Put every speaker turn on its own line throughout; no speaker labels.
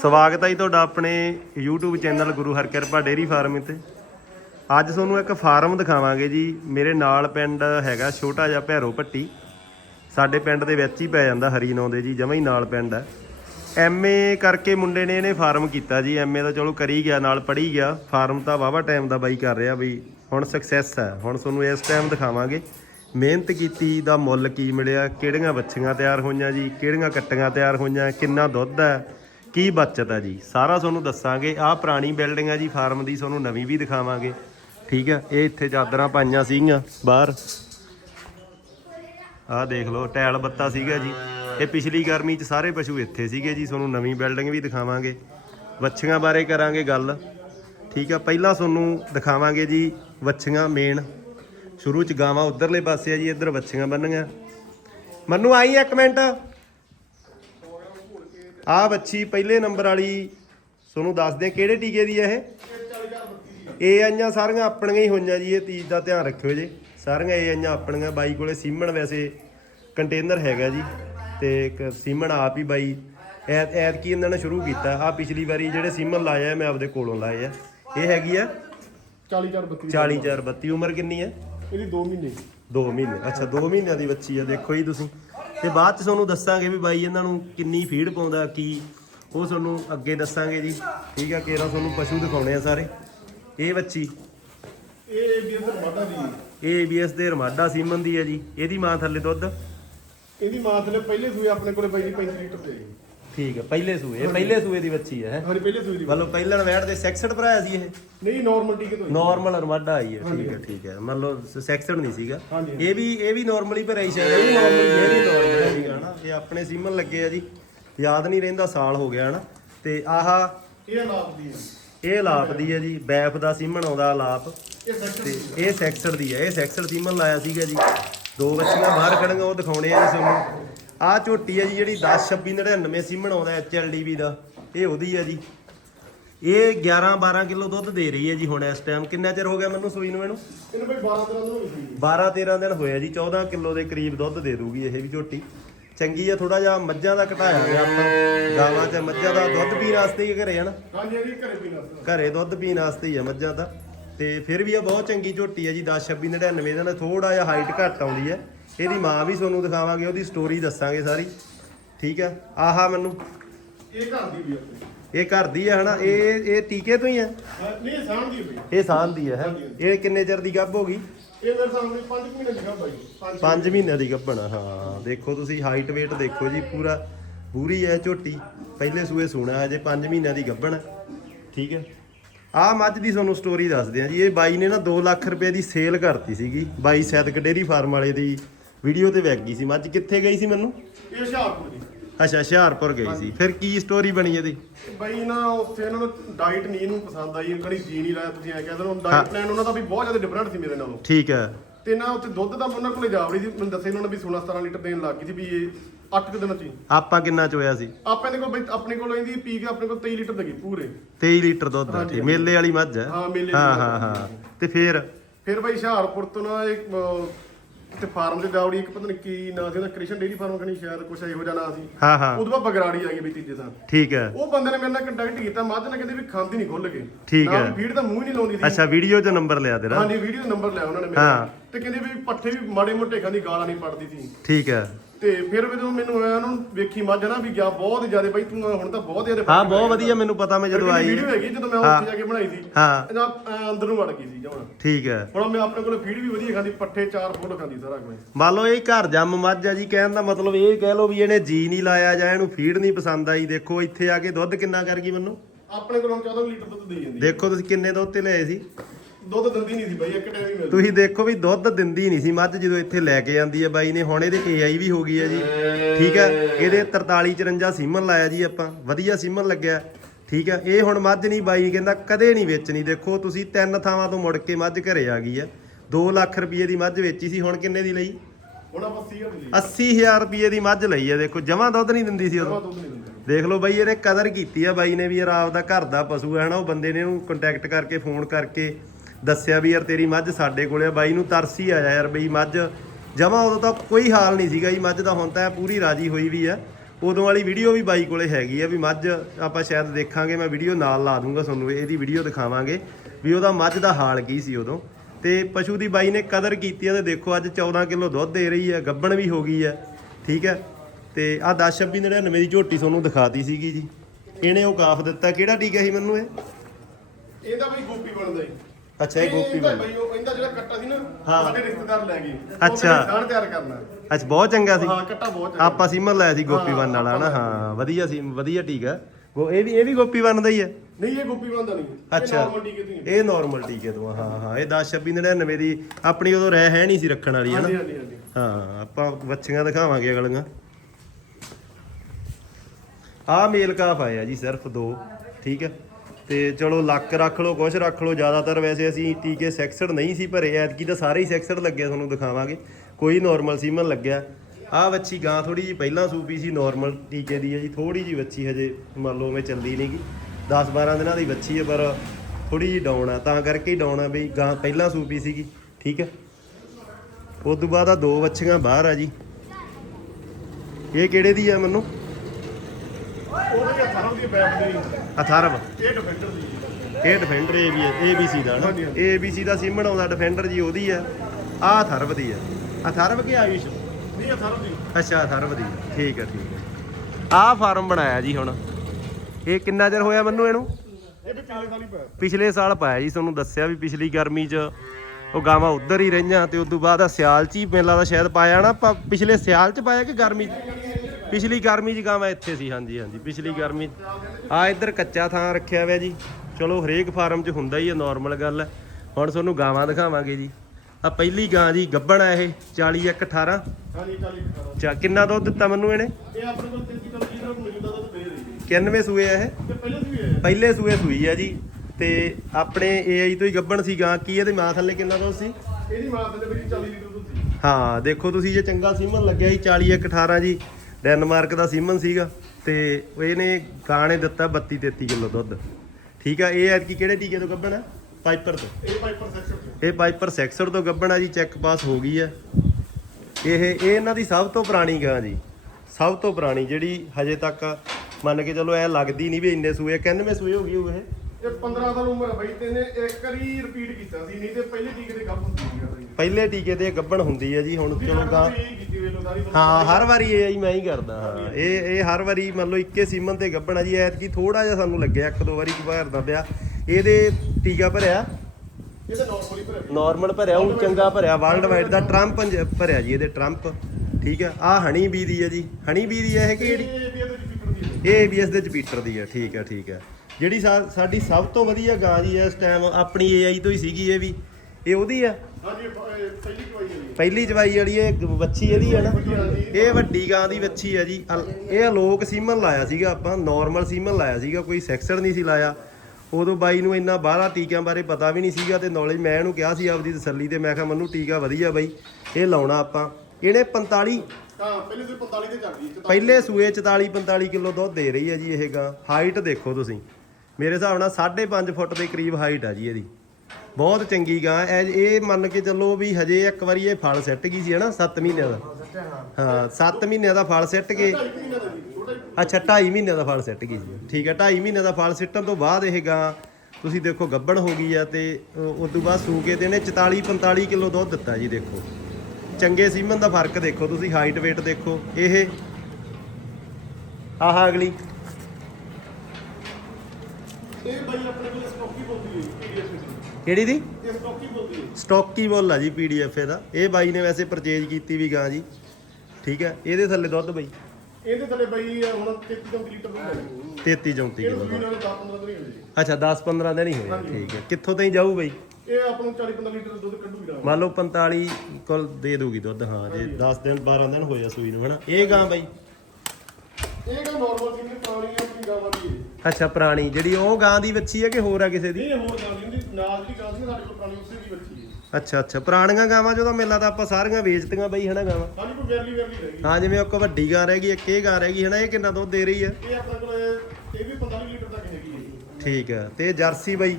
ਸਵਾਗਤ ਹੈ ਜੀ ਤੁਹਾਡਾ ਆਪਣੇ YouTube channel Guru Harkirpa dairy farm ਤੇ। ਅੱਜ ਤੁਹਾਨੂੰ ਇੱਕ ਫਾਰਮ ਦਿਖਾਵਾਂਗੇ ਜੀ। ਮੇਰੇ ਨਾਲ ਪਿੰਡ ਹੈਗਾ ਛੋਟਾ ਜਿਹਾ ਭੈਰੋ ਪੱਟੀ ਸਾਡੇ ਪਿੰਡ ਦੇ ਵਿੱਚ ਹੀ ਪੈ ਜਾਂਦਾ ਹਰੀ ਨੌਂ ਦੇ ਜੀ, ਜਮਾਂ ਹੀ ਨਾਲ ਪਿੰਡ ਹੈ ਐਮਏ ਕਰਕੇ ਮੁੰਡੇ ਨੇ ਇਹਨੇ ਫਾਰਮ ਕੀਤਾ ਜੀ। ਐਮਏ ਤਾਂ ਚਲੋ ਕਰੀ ਗਿਆ, ਨਾਲ ਪੜ੍ਹੀ ਗਿਆ। ਫਾਰਮ ਤਾਂ ਵਾਵਾ ਟਾਈਮ ਦਾ ਬਾਈ ਕਰ ਰਿਹਾ ਬਈ ਹੁਣ ਸਕਸੈਸ ਹੈ ਹੁਣ ਤੁਹਾਨੂੰ ਇਸ ਟਾਈਮ ਦਿਖਾਵਾਂਗੇ ਮਿਹਨਤ ਕੀਤੀ ਦਾ ਮੁੱਲ ਕੀ ਮਿਲਿਆ, ਕਿਹੜੀਆਂ ਬੱਚੀਆਂ ਤਿਆਰ ਹੋਈਆਂ ਜੀ, ਕਿਹੜੀਆਂ ਕੱਟੀਆਂ ਤਿਆਰ ਹੋਈਆਂ, ਕਿੰਨਾ ਦੁੱਧ ਹੈ ਕੀ ਬਚਤ ਆ ਜੀ? ਸਾਰਾ ਤੁਹਾਨੂੰ ਦੱਸਾਂਗੇ। ਆਹ ਪੁਰਾਣੀ ਬਿਲਡਿੰਗ ਹੈ ਜੀ ਫਾਰਮ ਦੀ, ਤੁਹਾਨੂੰ ਨਵੀਂ ਵੀ ਦਿਖਾਵਾਂਗੇ। ਠੀਕ ਆ? ਇਹ ਇੱਥੇ ਚਾਦਰਾਂ ਪਾਈਆਂ ਸੀਗੀਆਂ, ਬਾਹਰ। ਆਹ ਦੇਖ ਲਓ ਟੈਲ ਬੱਤਾ ਸੀਗਾ ਜੀ। ਇਹ ਪਿਛਲੀ ਗਰਮੀ 'ਚ ਸਾਰੇ ਪਸ਼ੂ ਇੱਥੇ ਸੀਗੇ ਜੀ, ਤੁਹਾਨੂੰ ਨਵੀਂ ਬਿਲਡਿੰਗ ਵੀ ਦਿਖਾਵਾਂਗੇ। ਵੱਛੀਆਂ ਬਾਰੇ ਕਰਾਂਗੇ ਗੱਲ। ਠੀਕ ਆ? ਪਹਿਲਾਂ ਤੁਹਾਨੂੰ ਦਿਖਾਵਾਂਗੇ ਜੀ ਵੱਛੀਆਂ ਮੇਨ ਸ਼ੁਰੂ 'ਚ ਗਾਵਾਂ ਉਧਰਲੇ ਪਾਸੇ ਆ ਜੀ, ਇੱਧਰ ਵੱਛੀਆਂ ਬੰਨੀਆਂ। ਮੰਨੂ, ਆਈ ਇੱਕ ਮਿੰਟ। ਆਹ ਵੱਛੀ ਪਹਿਲੇ ਨੰਬਰ ਵਾਲੀ ਤੁਹਾਨੂੰ ਦੱਸਦੇ ਆ ਕਿਹੜੇ ਟੀਕੇ ਦੀ ਆ ਇਹ? ਇਹ ਆਈਆਂ ਸਾਰੀਆਂ ਆਪਣੀਆਂ ਹੀ ਹੋਈਆਂ ਜੀ ਇਹ ਤੀਜ ਦਾ ਧਿਆਨ ਰੱਖਿਓ ਜੀ। ਸਾਰੀਆਂ ਇਹ ਆਈਆਂ ਆਪਣੀਆਂ ਬਾਈ ਕੋਲੇ ਸੀਮਣ ਵੈਸੇ ਕੰਟੇਨਰ ਹੈਗਾ ਜੀ ਤੇ ਇੱਕ ਸੀਮਣ ਆਪ ਹੀ ਬਾਈ ਐਤ ਐਤ ਕੀ ਇਹਨਾਂ ਨੇ ਸ਼ੁਰੂ ਕੀਤਾ। ਆ ਪਿਛਲੀ ਵਾਰੀ ਜਿਹੜੇ ਸੀਮਣ ਲਾਏ ਆ ਮੈਂ ਆਪਦੇ ਕੋਲੋਂ ਲਾਏ ਆ। ਇਹ ਹੈਗੀ ਆ?
40432
40 4 32 ਉਮਰ ਕਿੰਨੀ ਹੈ
ਇਹਦੀ 2 ਮਹੀਨੇ।
2 ਮਹੀਨੇ ਅੱਛਾ 2 ਮਹੀਨਿਆਂ ਦੀ ਬੱਚੀ ਆ ਦੇਖੋ ਜੀ ਤੁਸੀਂ। ਤੇ ਬਾਅਦ ਚ ਤੁਹਾਨੂੰ ਦੱਸਾਂਗੇ ਵੀ ਬਾਈ ਇਹਨਾਂ ਨੂੰ ਕਿੰਨੀ ਫੀਡ ਪਾਉਂਦਾ ਕੀ ਉਹ ਤੁਹਾਨੂੰ ਅੱਗੇ ਦੱਸਾਂਗੇ ਜੀ। ਠੀਕ ਆ ਕੇਰਾ ਤੁਹਾਨੂੰ ਪਸ਼ੂ ਦਿਖਾਉਣੇ ਆ ਸਾਰੇ। ਇਹ ਬੱਚੀ।
ਇਹ ਮਾਦਾ ਦੀ।
ਇਹ ਦੇ ਰਮਾਡਾ ਸੀਮਨ ਦੀ ਹੈ ਜੀ। ਇਹਦੀ ਮਾਂ ਥੱਲੇ ਦੁੱਧ।
ਇਹਦੀ ਮਾਂ ਥਲੇ ਪਹਿਲੇ ਸੂਏ ਆਪਣੇ ਕੋਲੇ ਬਾਈ ਦੀ 35 ਲੀਟਰ ਤੇ ਹੈ।
ਠੀਕ ਹੈ ਪਹਿਲੇ ਸੂਏ ਇਹ ਪਹਿਲੇ ਸੂਏ ਦੀ ਬੱਚੀ ਹੈ
ਹਾਂਜੀ ਪਹਿਲੇ ਸੂਏ ਦੀ
ਵੱਲੋਂ ਪਹਿਲਣ ਵੈਟ ਦੇ ਸੈਕਸਡ ਭਰਾਇਆ ਸੀ ਇਹ?
ਨਹੀਂ ਨਾਰਮਲ ਟੀਕੇ ਤੋਂ ਹੀ।
ਨਾਰਮਲ ਰਮਾਡਾ ਆਈ ਹੈ ਠੀਕ ਹੈ ਠੀਕ ਹੈ। ਲਓ ਸੈਕਸਡ ਨਹੀਂ ਸੀਗਾ।
ਹਾਂਜੀ।
ਇਹ ਵੀ ਇਹ ਵੀ ਨਾਰਮਲੀ ਭਰਾਈ ਸ਼ਾਇਦ। ਇਹ ਵੀ ਨਾਰਮਲ ਇਹ ਵੀ ਨਾਰਮਲ ਸੀਗਾ ਹਨਾ ਇਹ ਆਪਣੇ ਸੀਮਨ ਲੱਗੇ ਆ ਜੀ। ਯਾਦ ਨਹੀਂ ਰਹਿੰਦਾ ਸਾਲ ਹੋ ਗਿਆ ਹਨਾ? ਤੇ ਆਹ
ਇਹ ਲਾਭ ਦੀ ਹੈ।
ਇਹ ਲਾਪ ਦੀ ਹੈ ਜੀ। ਬੈਫ ਦਾ ਸੀਮਨ ਆਉਂਦਾ ਲਾਪ
ਇਹ ਸੈਕਟਰ
ਤੇ ਇਹ ਸੈਕਸਰ ਦੀ ਹੈ। ਇਹ ਸੈਕਸਰ ਸੀਮਨ ਲਾਇਆ ਸੀਗਾ ਜੀ। ਦੋ ਬੱਚੀਆਂ ਬਾਹਰ ਖੜੀਆਂ ਉਹ ਦਿਖਾਉਣੇ ਆ ਜੀ ਤੁਹਾਨੂੰ। ਆਹ ਝੋਟੀ ਹੈ ਜੀ ਜਿਹੜੀ 10 26 99 ਸੀਮਨ ਆਉਂਦਾ ਐਚਐਲਡੀਵੀ ਦਾ। ਇਹ ਉਹਦੀ ਹੈ ਜੀ। ਇਹ 11 12 ਕਿਲੋ ਦੁੱਧ ਦੇ ਰਹੀ ਹੈ ਜੀ ਹੁਣ ਇਸ ਟਾਈਮ ਕਿੰਨਾ ਚਿਰ ਹੋ ਗਿਆ ਮੈਨੂੰ ਸੂਈ ਨੂੰ ਇਹਨੂੰ?
ਇਹਨੂੰ ਬਈ 12 ਤਰ੍ਹਾਂ ਦਾ ਹੋਈ
12 13 ਦਿਨ ਹੋਇਆ ਜੀ 14 ਕਿਲੋ ਦੇ ਕਰੀਬ ਦੁੱਧ ਦੇ ਦੂਗੀ ਇਹ ਵੀ ਝੋਟੀ। ਚੰਗੀ ਆ ਥੋੜਾ ਜਿਹਾ ਮੱਝਾਂ ਦਾ ਘਟਾਇਆ ਗਿਆ ਆਪਾਂ। ਗਾਵਾਂ ਚ ਮੱਝਾਂ ਦਾ ਦੁੱਧ ਪੀਣ ਵਾਸਤੇ ਹੀ ਘਰੇ ਹਨਾ
ਹਾਂਜੀ ਇਹਦੀ ਘਰੇ ਪੀਣਾ ਸੀ।
ਘਰੇ ਦੁੱਧ ਪੀਣ ਵਾਸਤੇ ਹੀ ਆ ਮੱਝਾਂ ਦਾ। ਤੇ ਫਿਰ ਵੀ ਇਹ ਬਹੁਤ ਚੰਗੀ ਝੋਟੀ ਹੈ ਜੀ 10 26 99 ਦਾ ਥੋੜਾ ਜਿਹਾ ਹਾਈਟ ਘੱਟ ਆਉਂਦੀ ਹੈ ਇਹਦੀ ਮਾਂ ਵੀ ਤੁਹਾਨੂੰ ਦਿਖਾਵਾਂਗੇ ਉਹਦੀ ਸਟੋਰੀ ਦੱਸਾਂਗੇ ਸਾਰੀ। ਠੀਕ ਹੈ? ਆਹਾ ਮੈਨੂੰ।
ਇਹ ਘਰ ਦੀ ਵੀ ਆਪਣੀ
ਇਹ ਘਰ ਦੀ ਹੈ ਹਨਾ? ਇਹ ਇਹ ਟੀਕੇ ਤੋਂ ਹੀ ਹੈ
ਹਾਂ, ਨਹੀਂ ਸਾਂਝ ਦੀ ਬਈ।
ਇਹ ਸਾਂਝ ਦੀ ਹੈ? ਹੈਂ? ਇਹ ਕਿੰਨੇ ਚਿਰ ਦੀ ਗੱਭ ਹੋ ਗਈ?
ਇਹ ਮੇਰੇ ਸਾਹਮਣੇ 5 ਮਹੀਨੇ ਦੀ ਬਾਈ 5
5 ਮਹੀਨਿਆਂ ਦੀ ਗੱਭਣ ਆ, ਹਾਂ। ਦੇਖੋ ਤੁਸੀਂ ਹਾਈਟ weight ਦੇਖੋ ਜੀ ਪੂਰਾ ਪੂਰੀ ਹੈ ਝੋਟੀ। ਪਹਿਲੇ ਸੂਏ ਸੂਣਾ ਹਜੇ 5 ਮਹੀਨਿਆਂ ਦੀ ਗੱਭਣ। ਠੀਕ ਹੈ? ਆਹ ਮੱਝ ਦੀ ਤੁਹਾਨੂੰ ਸਟੋਰੀ ਦੱਸਦੇ ਆ ਜੀ। ਇਹ ਬਾਈ ਨੇ ਨਾ 2 ਲੱਖ ਰੁਪਏ ਦੀ ਸੇਲ ਕਰਤੀ ਸੀਗੀ। ਬਾਈ ਸੈਦਕ ਡੇਰੀ ਫਾਰਮ ਵਾਲੇ ਦੀ। ਵੀਡੀਓ ਤੇ ਵਿਕ ਗਈ ਸੀ। ਮੱਝ ਕਿੱਥੇ ਗਈ ਸੀ ਮੈਨੂੰ?
ਇਹ ਹੁਸ਼ਿਆਰਪੁਰ ਦੀ।
ਅੱਛਾ ਹੁਸ਼ਿਆਰਪੁਰ ਗਈ ਸੀ। ਫਿਰ ਕੀ ਸਟੋਰੀ ਬਣੀ ਇਹਦੀ?
ਬਈ ਨਾ ਉੱਥੇ ਇਹਨਾਂ ਨੂੰ ਡਾਈਟ ਨਹੀਂ ਇਹਨੂੰ ਪਸੰਦ ਆਈ ਕੜੀ ਜੀ ਨਹੀਂ ਲਾਇਆ ਤੁਸੀਂ ਐ ਕਹਿੰਦੇ ਹੋ। ਡਾਈਟ ਪਲਾਨ ਉਹਨਾਂ ਦਾ ਵੀ ਬਹੁਤ ਜ਼ਿਆਦਾ ਡਿਫਰੈਂਟ ਸੀ ਮੇਰੇ ਨਾਲੋਂ।
ਠੀਕ ਹੈ।
ਤੇ ਨਾ ਉੱਥੇ ਦੁੱਧ ਦਾ ਉਹਨਾਂ ਕੋਲੇ ਜਾ ਵੜੀ ਸੀ। ਮੈਨੂੰ ਦੱਸਿਆ ਇਹਨਾਂ ਨੇ ਵੀ 16 17 ਲੀਟਰ ਦੇਣ ਲੱਗ ਗਈ ਸੀ ਵੀ ਇਹ 8 ਦਿਨਾਂ ਚ ਹੀ।
ਆਪਾਂ ਕਿੰਨਾ ਚੋਇਆ ਸੀ?
ਆਪਾਂ ਇਹਦੇ ਕੋਲ ਬਈ ਆਪਣੇ ਕੋਲ ਇਹਦੀ ਪੀ ਕੇ ਆਪਣੇ ਕੋਲ 23 ਲੀਟਰ ਲੱਗੀ ਪੂਰੇ।
23 ਲੀਟਰ ਦੁੱਧ ਆ ਠੀਕ। ਮੇਲੇ ਵਾਲੀ ਮੱਝ ਹੈ।
ਹਾਂ, ਮੇਲੇ ਦੀ
ਹਾਂ ਹਾਂ ਹਾਂ। ਤੇ ਫਿਰ?
ਫਿਰ ਬਈ ਹੁਸ਼ਿਆਰਪੁਰ ਤੋਂ ਨਾ ਇੱਕ ਤੇ ਫਾਰਮ ਤੇ ਜਾਵੜੀ ਇੱਕ ਪਤਾ ਨਹੀਂ ਕੀ ਨਾਂ ਸੀ ਉਹਦਾ ਕ੍ਰਿਸ਼ਨ ਡੇਰੀ ਫਾਰਮ ਕਣੀ ਸ਼ਾਇਦ ਕੁਛ ਇਹੋ ਜਿਹਾ ਨਾਂ ਸੀ।
ਹਾਂ ਹਾਂ।
ਉਦੋਂ ਬਾਅਦ ਬਗਰਾੜੀ ਆ ਗਈ ਬਈ ਤੀਜੇ ਸਾਲ
ਠੀਕ ਹੈ।
ਉਹ ਬੰਦੇ ਨੇ ਮੇਰੇ ਨਾਲ ਕੰਟੈਕਟ ਕੀਤਾ ਮੱਝ ਨੇ ਕਹਿੰਦੇ ਵੀ ਖਾਂਦੀ ਨਹੀਂ ਖੁੱਲ ਕੇ
ਠੀਕ
ਨਾ
ਹੈ।
ਵੀ ਫੀਡ ਤਾਂ ਮੂੰਹ ਹੀ ਨਹੀਂ ਲਾਉਂਦੀ ਸੀ।
ਅੱਛਾ ਵੀਡੀਓ 'ਚ ਨੰਬਰ ਲਿਆ ਤੇਰਾ?
ਹਾਂਜੀ ਵੀਡੀਓ ਨੰਬਰ ਲਿਆ ਉਹਨਾਂ ਨੇ
ਹਾਂ।
ਮੇਰਾ ਤੇ ਕਹਿੰਦੇ ਵੀ ਪੱਠੇ ਵੀ ਮਾੜੇ ਮੋਟੇ ਖਾਂਦੀ ਗਾਲਾਂ ਨਹੀਂ ਪੜਦੀ ਸੀ।
ਠੀਕ ਹੈ।
ਤੇ ਫਿਰ ਜਦੋਂ ਮੈਨੂੰ ਆਇਆ ਉਹਨਾਂ ਨੂੰ ਵੇਖੀ ਮੱਝ ਨਾ ਵੀ ਗਿਆ ਬਹੁਤ ਜ਼ਿਆਦਾ ਬਈ ਤੂੰ ਹੁਣ ਤਾਂ ਬਹੁਤ ਜ਼ਿਆਦਾ
ਹਾਂ ਬਹੁਤ ਵਧੀਆ ਮੈਨੂੰ ਪਤਾ ਮੈਂ ਜਦੋਂ ਆਈ।
ਵੀਡੀਓ ਹੈਗੀ ਜਦੋਂ ਮੈਂ। ਉੱਥੇ ਜਾ ਕੇ ਬਣਾਈ ਸੀ
ਹਾਂ।
ਐਂ ਅੰਦਰ ਨੂੰ ਵੜ ਗਈ ਸੀ ਜਮਾਂ
ਠੀਕ ਹੈ।
ਹੁਣ ਮੈਂ ਆਪਣੇ ਕੋਲ ਫੀਡ ਵੀ ਵਧੀਆ ਖਾਂਦੀ ਪੱਠੇ ਚਾਰ ਫੁੱਟ ਖਾਂਦੀ ਸਾਰਾ ਕੁਝ।
ਮੰਨ ਲਓ ਇਹ ਘਰ ਜੰਮ ਮੱਝ ਆ ਜੀ ਕਹਿਣ ਦਾ ਮਤਲਬ ਇਹ ਕਹਿ ਲਓ ਵੀ ਇਹਨੇ ਜੀ ਨਹੀਂ ਲਾਇਆ ਜਾਂ ਇਹਨੂੰ ਫੀਡ ਨਹੀਂ ਪਸੰਦ ਆਈ। ਦੇਖੋ ਇੱਥੇ ਆ ਕੇ ਦੁੱਧ ਕਿੰਨਾ ਕਰ ਗਈ ਮੈਨੂੰ।
ਆਪਣੇ ਕੋਲ ਹੁਣ 14 ਲੀਟਰ ਦੁੱਧ ਦੇਈ ਜਾਂਦੀ।
ਦੇਖੋ ਤੁਸੀਂ ਕਿੰਨੇ ਦੁੱਧ ਤੇ ਲਏ ਸੀ।
ਦੁੱਧ ਦਿੰਦੀ ਨਹੀਂ ਸੀ ਬਾਈ ਇੱਕ ਟਾਈਮ ਹੀ ਮਿਲਦੀ
ਤੁਸੀਂ ਦੇਖੋ ਵੀ ਦੁੱਧ ਦਿੰਦੀ ਨਹੀਂ ਸੀ ਮੱਝ ਜਦੋਂ ਇੱਥੇ ਲੈ ਕੇ ਜਾਂਦੀ ਹੈ ਬਾਈ ਨੇ ਹੁਣ ਇਹਦੇ KI ਵੀ ਹੋ ਗਈ ਹੈ ਜੀ। ਠੀਕ ਹੈ ਇਹਦੇ 43 54 ਸੀਮਨ ਲਾਇਆ ਜੀ ਆਪਾਂ ਵਧੀਆ ਸੀਮਨ ਲੱਗਿਆ। ਠੀਕ ਹੈ ਇਹ ਹੁਣ ਮੱਝ ਨਹੀਂ ਬਾਈ ਕਹਿੰਦਾ ਕਦੇ ਨਹੀਂ ਵੇਚਣੀ। ਦੇਖੋ ਤੁਸੀਂ ਤਿੰਨ ਥਾਵਾਂ ਤੋਂ ਮੁੜ ਕੇ ਮੱਝ ਘਰੇ ਆ ਗਈ ਹੈ 2 ਲੱਖ ਰੁਪਏ ਦੀ ਮੱਝ ਵੇਚੀ ਸੀ ਹੁਣ ਕਿੰਨੇ ਦੀ ਲਈ?
ਹੁਣ ਆਪਾਂ 80 ਹਜ਼ਾਰ ਦੀ
80000 ਰੁਪਏ ਦੀ ਮੱਝ ਲਈ ਹੈ ਦੇਖੋ ਜਮਾ ਦੁੱਧ ਨਹੀਂ ਦਿੰਦੀ ਸੀ
ਦੁੱਧ ਨਹੀਂ ਦਿੰਦੇ।
ਦੇਖ ਲਓ ਬਾਈ ਇਹਨੇ ਕਦਰ ਕੀਤੀ ਆ ਬਾਈ ਨੇ ਵੀ ਯਾਰ ਆਪਦਾ ਘਰ ਦਾ ਪਸ਼ੂ ਹੈ ਨਾ ਉਹ ਬੰਦੇ ਨੇ ਉਹਨੂੰ ਕੰਟੈਕਟ ਕਰਕੇ ਫੋਨ ਕਰਕੇ ਦੱਸਿਆ ਵੀ ਯਾਰ ਤੇਰੀ ਮੱਝ ਸਾਡੇ ਕੋਲੇ ਆ, ਬਾਈ ਨੂੰ ਤਰਸ ਹੀ ਆਇਆ ਯਾਰ ਬਈ ਮੱਝ। ਜਮਾ ਉਦੋਂ ਤਾਂ ਕੋਈ ਹਾਲ ਨਹੀਂ ਸੀਗਾ ਜੀ, ਮੱਝ ਦਾ ਹੁਣ ਤਾਂ ਪੂਰੀ ਰਾਜੀ ਹੋਈ ਵੀ ਆ। ਉਦੋਂ ਵਾਲੀ ਵੀਡੀਓ ਵੀ ਬਾਈ ਕੋਲੇ ਹੈਗੀ ਆ ਵੀ ਮੱਝ ਆਪਾਂ ਸ਼ਾਇਦ ਦੇਖਾਂਗੇ, ਮੈਂ ਵੀਡੀਓ ਨਾਲ ਲਾ ਦੂੰਗਾ ਤੁਹਾਨੂੰ, ਇਹਦੀ ਵੀਡੀਓ ਦਿਖਾਵਾਂਗੇ ਵੀ ਉਹਦਾ ਮੱਝ ਦਾ ਹਾਲ ਕੀ ਸੀ ਉਦੋਂ। ਤੇ ਪਸ਼ੂ ਦੀ ਬਾਈ ਨੇ ਕਦਰ ਕੀਤੀ ਆ ਤੇ ਦੇਖੋ ਅੱਜ 14 ਕਿਲੋ ਦੁੱਧ ਦੇ ਰਹੀ ਹੈ ਗੱਬਣ ਵੀ ਹੋ ਗਈ ਹੈ ਠੀਕ ਹੈ ਤੇ ਆ 10 26 99 ਦੀ ਝੋਟੀ ਤੁਹਾਨੂੰ ਦਿਖਾਤੀ ਸੀਗੀ ਜੀ। ਇਹਨੇ ਉਹ ਕਾਫ ਦਿੱਤਾ, ਕਿਹੜਾ ਟੀਕਾ ਸੀ ਮੈਨੂੰ ਇਹ?
ਇਹਦਾ ਬਈ ਗੋਪੀ ਬਣਦਾ ਜੀ।
ਅੱਛਾ ਇਹ ਗੋਪੀ ਬਣ।
ਬਈ ਉਹ ਇਹਦਾ ਜਿਹੜਾ ਕੱਟਾ ਸੀ ਨਾ
ਹਾਂ।
ਸਾਡੇ ਰਿਸ਼ਤੇਦਾਰ ਲੈ ਗਏ।
ਅੱਛਾ।
ਸਾਰ ਤਿਆਰ ਕਰਨਾ
ਅੱਛਾ ਬਹੁਤ ਚੰਗਾ ਸੀ।
ਹਾਂ ਕੱਟਾ ਬਹੁਤ ਚੰਗਾ।
ਆਪਾਂ ਸੀਮਨ ਲਾਇਆ ਸੀ ਗੋਪੀ ਬੰਨ ਵਾਲਾ ਹਨਾ? ਹਾਂ ਵਧੀਆ ਸੀ ਵਧੀਆ ਟੀਕਾ ਉਹ ਇਹ ਵੀ ਇਹ ਵੀ ਗੋਪੀ ਬੰਨ ਦਾ ਹੀ ਹੈ
ਨਹੀਂ ਇਹ ਗੋਪੀ ਬਣਦਾ ਨਹੀਂ।
ਅੱਛਾ।
ਇਹ normal ਟੀਕੇ ਤੋਂ ਹੀ ਹੈ।
ਇਹ ਨਾਰਮਲ ਟੀਕੇ ਤੋਂ ਆ, ਹਾਂ ਹਾਂ। ਇਹ 10 26 99 ਦੀ ਆਪਣੀ ਉਦੋਂ ਰਹਿ ਹੈ ਨਹੀਂ ਸੀ ਰੱਖਣ ਵਾਲੀ
ਹਾਂਜੀ
ਹਨਾ?
ਹਾਂਜੀ ਹਾਂਜੀ
ਹਾਂ ਆਪਾਂ ਬੱਚੀਆਂ ਦਿਖਾਵਾਂਗੇ ਅਗਲੀਆਂ। ਆ ਮੇਲ ਕਾਫ ਆਇਆ ਜੀ ਸਿਰਫ ਦੋ ਠੀਕ ਹੈ ਤੇ ਚਲੋ ਲੱਕ ਰੱਖ ਲਓ, ਕੁਛ ਰੱਖ ਲਓ, ਜ਼ਿਆਦਾਤਰ ਵੈਸੇ ਅਸੀਂ ਟੀਕੇ ਸੈਕਸਡ ਨਹੀਂ ਸੀ ਭਰੇ, ਐਤਕੀ ਤਾਂ ਸਾਰੇ ਹੀ ਸੈਕਸਡ ਲੱਗੇ ਤੁਹਾਨੂੰ ਦਿਖਾਵਾਂਗੇ। ਕੋਈ ਨਾਰਮਲ ਸੀਮਨ ਲੱਗਿਆ। ਆ ਵੱਛੀ ਗਾਂ ਥੋੜੀ ਜੀ ਪਹਿਲਾਂ ਸੂਪੀ ਸੀ ਨਾਰਮਲ ਟੀਕੇ ਦੀ ਹੈ ਜੀ ਥੋੜੀ ਜੀ ਵੱਛੀ ਹਜੇ ਮੰਨ ਲਓ ਮੈਂ ਚੱਲਦੀ ਨਹੀਂਗੀ 10 12 ਦਿਨਾਂ ਦੀ ਵੱਛੀ ਹੈ ਪਰ ਥੋੜੀ ਜੀ ਡਾਊਨ ਆ, ਤਾਂ ਕਰਕੇ ਹੀ ਡਾਊਨ ਆ ਬਈ ਗਾਂ ਪਹਿਲਾਂ ਸੂਪੀ ਸੀਗੀ, ਠੀਕ ਹੈ ਉਸ ਤੋਂ ਬਾਅਦ ਆ ਦੋ ਵੱਛੀਆਂ ਬਾਹਰ ਆ ਜੀ। ਇਹ ਕਿਹੜੇ ਦੀ ਆ ਮੈਨੂੰ?
ਉਹਦੇ ਦੀ ਦੀ
ਅਥਰਵ
ਇਹ ਡਿਫੈਂਡਰ ਦੀ।
ਇਹ ਡਿਫੈਂਡਰ ਏ ਵੀ ਏਬੀਸੀ ਦਾ ਨਾ।
ਹਾਂਜੀ, ਹਾਂਜੀ।
ਏਬੀਸੀ ਦਾ ਸਿਮਣ ਆਉਂਦਾ ਡਿਫੈਂਡਰ ਜੀ ਉਹਦੀ ਆ। ਆ ਅਥਰਵ ਦੀ ਆ। ਅਥਰਵ ਕਿ ਆਯੁਸ਼?
ਨਹੀਂ ਸਰਵ ਦੀ।
ਅੱਛਾ ਅਥਰਵ ਦੀ। ਆ। ਠੀਕ ਆ ਠੀਕ ਆ। ਆ ਫਾਰਮ ਬਣਾਇਆ ਜੀ ਹੁਣ। ਇਹ ਕਿੰਨਾ ਚਿਰ ਹੋਇਆ ਮੈਨੂੰ ਇਹਨੂੰ?
ਇਹ ਵੀ ਪਿਛਲੇ ਸਾਲ ਹੀ ਪਿਆ।
ਪਿਛਲੇ ਸਾਲ ਪਾਇਆ ਜੀ ਤੁਹਾਨੂੰ ਦੱਸਿਆ ਵੀ ਪਿਛਲੀ ਗਰਮੀ 'ਚ ਉਹ ਗਾਵਾਂ ਉੱਧਰ ਹੀ ਰਹੀਆਂ ਤੇ ਉਸ ਤੋਂ ਬਾਅਦ ਆ ਸਿਆਲ 'ਚ ਹੀ ਮੇਲਾ ਦਾ ਸ਼ਾਇਦ ਪਾਇਆ ਨਾ ਆਪਾਂ। ਪਿਛਲੇ ਸਿਆਲ 'ਚ ਪਾਇਆ ਕਿ ਗਰਮੀ 'ਚ? ਪਿਛਲੀ ਗਰਮੀ 'ਚ ਗਾਵਾਂ ਇੱਥੇ ਸੀ ਹਾਂਜੀ ਹਾਂਜੀ ਪਿਛਲੀ ਗਰਮੀ ਆ ਇੱਧਰ ਕੱਚਾ ਥਾਂ ਰੱਖਿਆ ਹੋਇਆ ਜੀ। ਚਲੋ ਹਰੇਕ ਫਾਰਮ 'ਚ ਹੁੰਦਾ ਹੀ ਆ ਨਾਰਮਲ ਗੱਲ ਹੈ ਹੁਣ ਤੁਹਾਨੂੰ ਗਾਵਾਂ ਦਿਖਾਵਾਂਗੇ ਜੀ। ਆ ਪਹਿਲੀ ਗਾਂ ਜੀ ਗੱਬਣ ਆ ਇਹ 40 ਇੱਕ 18
ਹਾਂਜੀ 40 18
ਚਾ ਕਿੰਨਾ ਦੁੱਧ ਦਿੱਤਾ ਮੈਨੂੰ ਇਹਨੇ?
ਇਹ ਆਪਣੇ ਕੋਲ 33 ਕਿਲੋ ਲੀਟਰ ਮੌਜੂਦਾ ਤਾਂ ਦੇ ਰਹੀ
91 ਸੂਏ ਆ ਇਹ?
ਪਹਿਲੇ
ਸੂਏ ਸੂਈ ਆ ਜੀ। ਤੇ ਆਪਣੇ ਏਆਈ ਤੋਂ ਹੀ ਗੱਬਣ ਸੀ ਗਾਂ। ਕੀ ਇਹਦੇ ਮਾਂ ਥੱਲੇ ਕਿੰਨਾ ਦੁੱਧ ਸੀ?
ਇਹਦੀ ਮਾਤ ਦੇ ਵਿੱਚ 40 ਲੀਟਰ ਦੁੱਧ ਸੀ।
ਹਾਂ ਦੇਖੋ ਤੁਸੀਂ ਜੇ ਚੰਗਾ ਸੀਮਨ ਲੱਗਿਆ ਸੀ 40 ਇੱਕ 18 ਜੀ। ਡੈਨਮਾਰਕ ਦਾ ਸੀਮਨ ਸੀਗਾ ਤੇ ਇਹਨੇ ਗਾਂ ਨੇ ਦਿੱਤਾ 32 33 ਕਿਲੋ ਦੁੱਧ। ਠੀਕ ਆ ਇਹ ਐਤਕੀ ਕਿਹੜੇ ਟੀਕੇ ਤੋਂ ਗੱਬਣ ਆ? ਪਾਈਪਰ ਤੋਂ।
ਇਹ ਪਾਈਪਰ ਸੈਕਸ਼ਨ
ਇਹ ਪਾਈਪਰ ਸੈਕਸਰ ਤੋਂ ਗੱਬਣ ਆ ਜੀ ਚੈੱਕ ਪਾਸ ਹੋ ਗਈ ਆ। ਇਹ ਇਹ ਇਹਨਾਂ ਦੀ ਸਭ ਤੋਂ ਪੁਰਾਣੀ ਗਾਂ ਜੀ। ਸਭ ਤੋਂ ਪੁਰਾਣੀ ਜਿਹੜੀ ਹਜੇ ਤੱਕ ਮੰਨ ਕੇ ਚਲੋ ਐ ਲੱਗਦੀ ਨਹੀਂ ਵੀ ਇੰਨੇ ਸੂਏ 91 ਸੂਏ ਹੋ ਗਈ ਉਹ ਇਹ।
ਇਹ 15 ਸਾਲ ਉਮਰ ਹੈ ਬਈ ਤੇ ਇਹਨੇ ਇੱਕ ਵਾਰੀ ਰਿਪੀਟ ਕੀਤਾ ਸੀ ਨਹੀਂ ਤੇ ਪਹਿਲੇ ਟੀਕੇ ਹੁੰਦੀ ਸੀ
ਪਹਿਲੇ ਟੀਕੇ ਤੇ ਗੱਬਣ ਹੁੰਦੀ ਹੈ ਜੀ ਹੁਣ ਚਲੋ ਗਾਂ ਹਾਂ ਹਰ ਵਾਰੀ ਇਹ ਹੀ ਮੈਂ ਹੀ ਕਰਦਾ ਹਾਂ। ਇਹ ਇਹ ਹਰ ਵਾਰੀ ਮੰਨ ਲਓ ਇੱਕੇ ਸੀਮਨ ਤੇ ਗੱਬਣਾ ਜੀ ਐਤਕੀ ਥੋੜਾ ਜਿਹਾ ਸਾਨੂੰ ਲੱਗਿਆ ਇੱਕ ਦੋ ਵਾਰੀ ਘਵਾਰਦਾ ਪਿਆ। ਇਹਦੇ ਟੀਕਾ ਭਰਿਆ?
ਇਹ ਤਾਂ ਨਾਰਮਲੀ ਭਰਿਆ।
ਨਾਰਮਲ ਭਰਿਆ ਉਹ ਚੰਗਾ ਭਰਿਆ ਵਰਲਡ ਵਾਈਡ ਦਾ ਟਰੰਪ ਭਰਿਆ ਜੀ ਇਹਦੇ ਟਰੰਪ ਠੀਕ ਹੈ ਆ ਹਣੀ ਬੀ ਦੀ ਹੈ ਜੀ। ਹਣੀ ਬੀ ਦੀ ਹੈ ਇਹ ਕਿ ਜਿਹੜੀ
ਇਹ
ਏਬੀਐਸ ਦੇ ਜਪੀਟਰ ਦੀ ਹੈ। ਠੀਕ ਹੈ ਠੀਕ ਹੈ ਜਿਹੜੀ ਸਾਡੀ ਸਭ ਤੋਂ ਵਧੀਆ ਗਾਂ ਜੀ ਇਸ ਟਾਈਮ ਆਪਣੀ ਏਆਈ ਤੋਂ ਹੀ ਸੀਗੀ ਇਹ ਵੀ। ਇਹ ਉਹਦੀ ਆ?
ਹਾਂਜੀ ਪਹਿਲੀ ਦਵਾਈ ਹੈ
ਪਹਿਲੀ ਜਵਾਈ ਵਾਲੀ ਇਹ ਵੱਛੀ ਇਹਦੀ ਹੈ ਨਾ। ਇਹ ਵੱਡੀ ਗਾਂ ਦੀ ਵੱਛੀ ਹੈ ਜੀ। ਇਹ ਅਲੋਕ ਸੀਮਨ ਲਾਇਆ ਸੀਗਾ ਆਪਾਂ ਨਾਰਮਲ ਸੀਮਨ ਲਾਇਆ ਸੀਗਾ ਕੋਈ ਸੈਕਸਰ ਨਹੀਂ ਸੀ ਲਾਇਆ। ਉਦੋਂ ਬਾਈ ਨੂੰ ਇੰਨਾ ਬਾਹਲਾ ਟੀਕਿਆਂ ਬਾਰੇ ਪਤਾ ਵੀ ਨਹੀਂ ਸੀਗਾ ਤੇ ਨੌਲੇਜ ਮੈਂ ਇਹਨੂੰ ਕਿਹਾ ਸੀ ਆਪਦੀ ਤਸੱਲੀ ਤੇ ਮੈਂ ਕਿਹਾ ਮੈਨੂੰ ਟੀਕਾ ਵਧੀਆ ਬਾਈ ਇਹ ਲਾਉਣਾ ਆਪਾਂ। ਇਹਨੇ 45
ਹਾਂ ਪਹਿਲੇ ਤੇ 45 ਤੇ ਚੱਲ ਗਈ
ਪਹਿਲੇ ਸੂਏ 44 45 ਕਿਲੋ ਦੁੱਧ ਦੇ ਰਹੀ ਹੈ ਜੀ ਇਹ ਗਾਂ। ਹਾਈਟ ਦੇਖੋ ਤੁਸੀਂ। ਮੇਰੇ ਹਿਸਾਬ ਨਾਲ 5.5 ਫੁੱਟ ਦੇ ਕਰੀਬ ਹਾਈਟ ਆ ਜੀ ਇਹਦੀ। ਬਹੁਤ ਚੰਗੀ ਗਾਂ ਐ ਇਹ ਮੰਨ ਕੇ ਚੱਲੋ ਵੀ ਹਜੇ ਇੱਕ ਵਾਰੀ ਇਹ ਫਲ ਸਿੱਟ ਗਈ ਸੀ ਹਨਾ 7 ਮਹੀਨਿਆਂ ਦਾ। ਹਾਂ 7 ਮਹੀਨਿਆਂ ਦਾ। ਫਲ ਸਿੱਟ ਕੇ
ਮਹੀਨਾ
ਅੱਛਾ 2.5 ਮਹੀਨਿਆਂ ਦਾ ਫਲ ਸਿੱਟ ਗਈ ਸੀ। ਠੀਕ ਹੈ 2.5 ਮਹੀਨਿਆਂ ਦਾ ਫਲ ਸਿੱਟਣ ਤੋਂ ਬਾਅਦ ਇਹ ਗਾਂ ਤੁਸੀਂ ਦੇਖੋ ਗੱਬੜ ਹੋ ਗਈ ਆ ਤੇ ਉਸ ਤੋਂ ਬਾਅਦ ਸੂ ਕੇ ਤੇ ਇਹਨੇ 44 45 ਕਿਲੋ ਦੁੱਧ ਦਿੱਤਾ ਜੀ ਦੇਖੋ। ਚੰਗੇ ਸੀਮਨ ਦਾ ਫ਼ਰਕ ਦੇਖੋ ਤੁਸੀਂ ਹਾਈਟ weight ਦੇਖੋ ਇਹ ਆਹ ਅਗਲੀ।
ਇਹ ਬਾਈ ਆਪਣੇ ਕੋਲ ਸਟਾਕੀ ਬੋਲਦੀ ਹੈ
ਕਿਹੜੀ ਦੀ?
ਇਹ ਸਟਾਕੀ
ਸਟਾਕੀ ਬੋਲ ਆ ਜੀ ਪੀਡੀਐਫ ਇਹਦਾ। ਇਹ ਬਾਈ ਨੇ ਵੈਸੇ ਪਰਚੇਜ ਕੀਤੀ ਵੀ ਗਾਂ ਜੀ। ਠੀਕ ਹੈ ਇਹਦੇ ਥੱਲੇ ਦੁੱਧ ਬਈ।
ਇਹਦੇ ਥੱਲੇ ਬਾਈ ਹੁਣ 33 ਲੀਟਰ ਦੁੱਧ ਹੈ
33 34
ਇਹ
ਕਿਲੋ
ਵੀ
ਦੁੱਧ।
ਨਾਲ 10 15 ਦਿਨ ਹੀ ਹੋਏ ਜੀ
ਅੱਛਾ 10 15 ਦਿਨ ਹੀ ਹੋਏ ਠੀਕ ਹੈ। ਕਿੱਥੋਂ ਤਾਈਂ ਜਾਊ ਬਈ?
ਇਹ ਆਪਾਂ ਨੂੰ 40 15 ਲੀਟਰ ਦੁੱਧ ਕੱਢੂਗੀ
ਮੰਨ ਲਓ 45 ਕੋਲ ਦੇ ਦੂਗੀ ਦੁੱਧ। ਹਾਂ ਜੇ 10 ਦਿਨ 12 ਦਿਨ ਹੋਇਆ ਸੂਈ ਨੂੰ ਹਨਾ। ਇਹ ਗਾਂ ਬਈ?
ਇਹ ਗਾ ਨਾਰਮਲ ਜਿੰਨੀ ਪੁਰਾਣੀ ਹੈ ਆਪਣੀ ਗਾਵਾਂ ਦੀ ਹੈ।
ਅੱਛਾ ਪੁਰਾਣੀ। ਜਿਹੜੀ ਉਹ ਗਾਂ ਦੀ ਵੱਛੀ ਹੈ ਕਿ ਹੋਰ ਆ ਕਿਸੇ ਦੀ?
ਇਹ ਹੋਰ ਗਾਂ ਦੀ। ਨਾਲ ਦੀ ਗਾਂ ਸੀ ਸਾਡੇ ਕੋਲ ਪੁਰਾਣੀ ਉਸੇ ਦੀ ਬੱਚੀ ਹੈ।
ਅੱਛਾ ਅੱਛਾ। ਪੁਰਾਣੀਆਂ ਗਾਵਾਂ ਜਦੋਂ ਮੇਲਾ ਤਾਂ ਆਪਾਂ ਸਾਰੀਆਂ ਵੇਚਤੀਆਂ ਬਈ ਹਨਾ ਗਾਵਾਂ?
ਸਾਡੀ ਕੋਈ ਵੇਰਲੀ ਵੇਰਲੀ ਰਹਿ ਗਈ
ਹਾਂ ਜਿਵੇਂ ਇੱਕ ਵੱਡੀ ਗਾਂ ਰਹਿ ਗਈ ਇੱਕ ਇਹ ਗਾਂ ਰਹਿ ਗਈ ਹਨਾ ਇਹ ਕਿੰਨਾ ਦੁੱਧ ਦੇ ਰਹੀ ਹੈ?
ਇਹ ਆਪਣੇ ਕੋਲ ਇਹ ਇਹ ਵੀ 45 ਲੀਟਰ ਤੱਕ ਹੈਗੀ ਹੈ
ਠੀਕ ਹੈ। ਤੇ ਇਹ ਜਰਸੀ ਬਈ?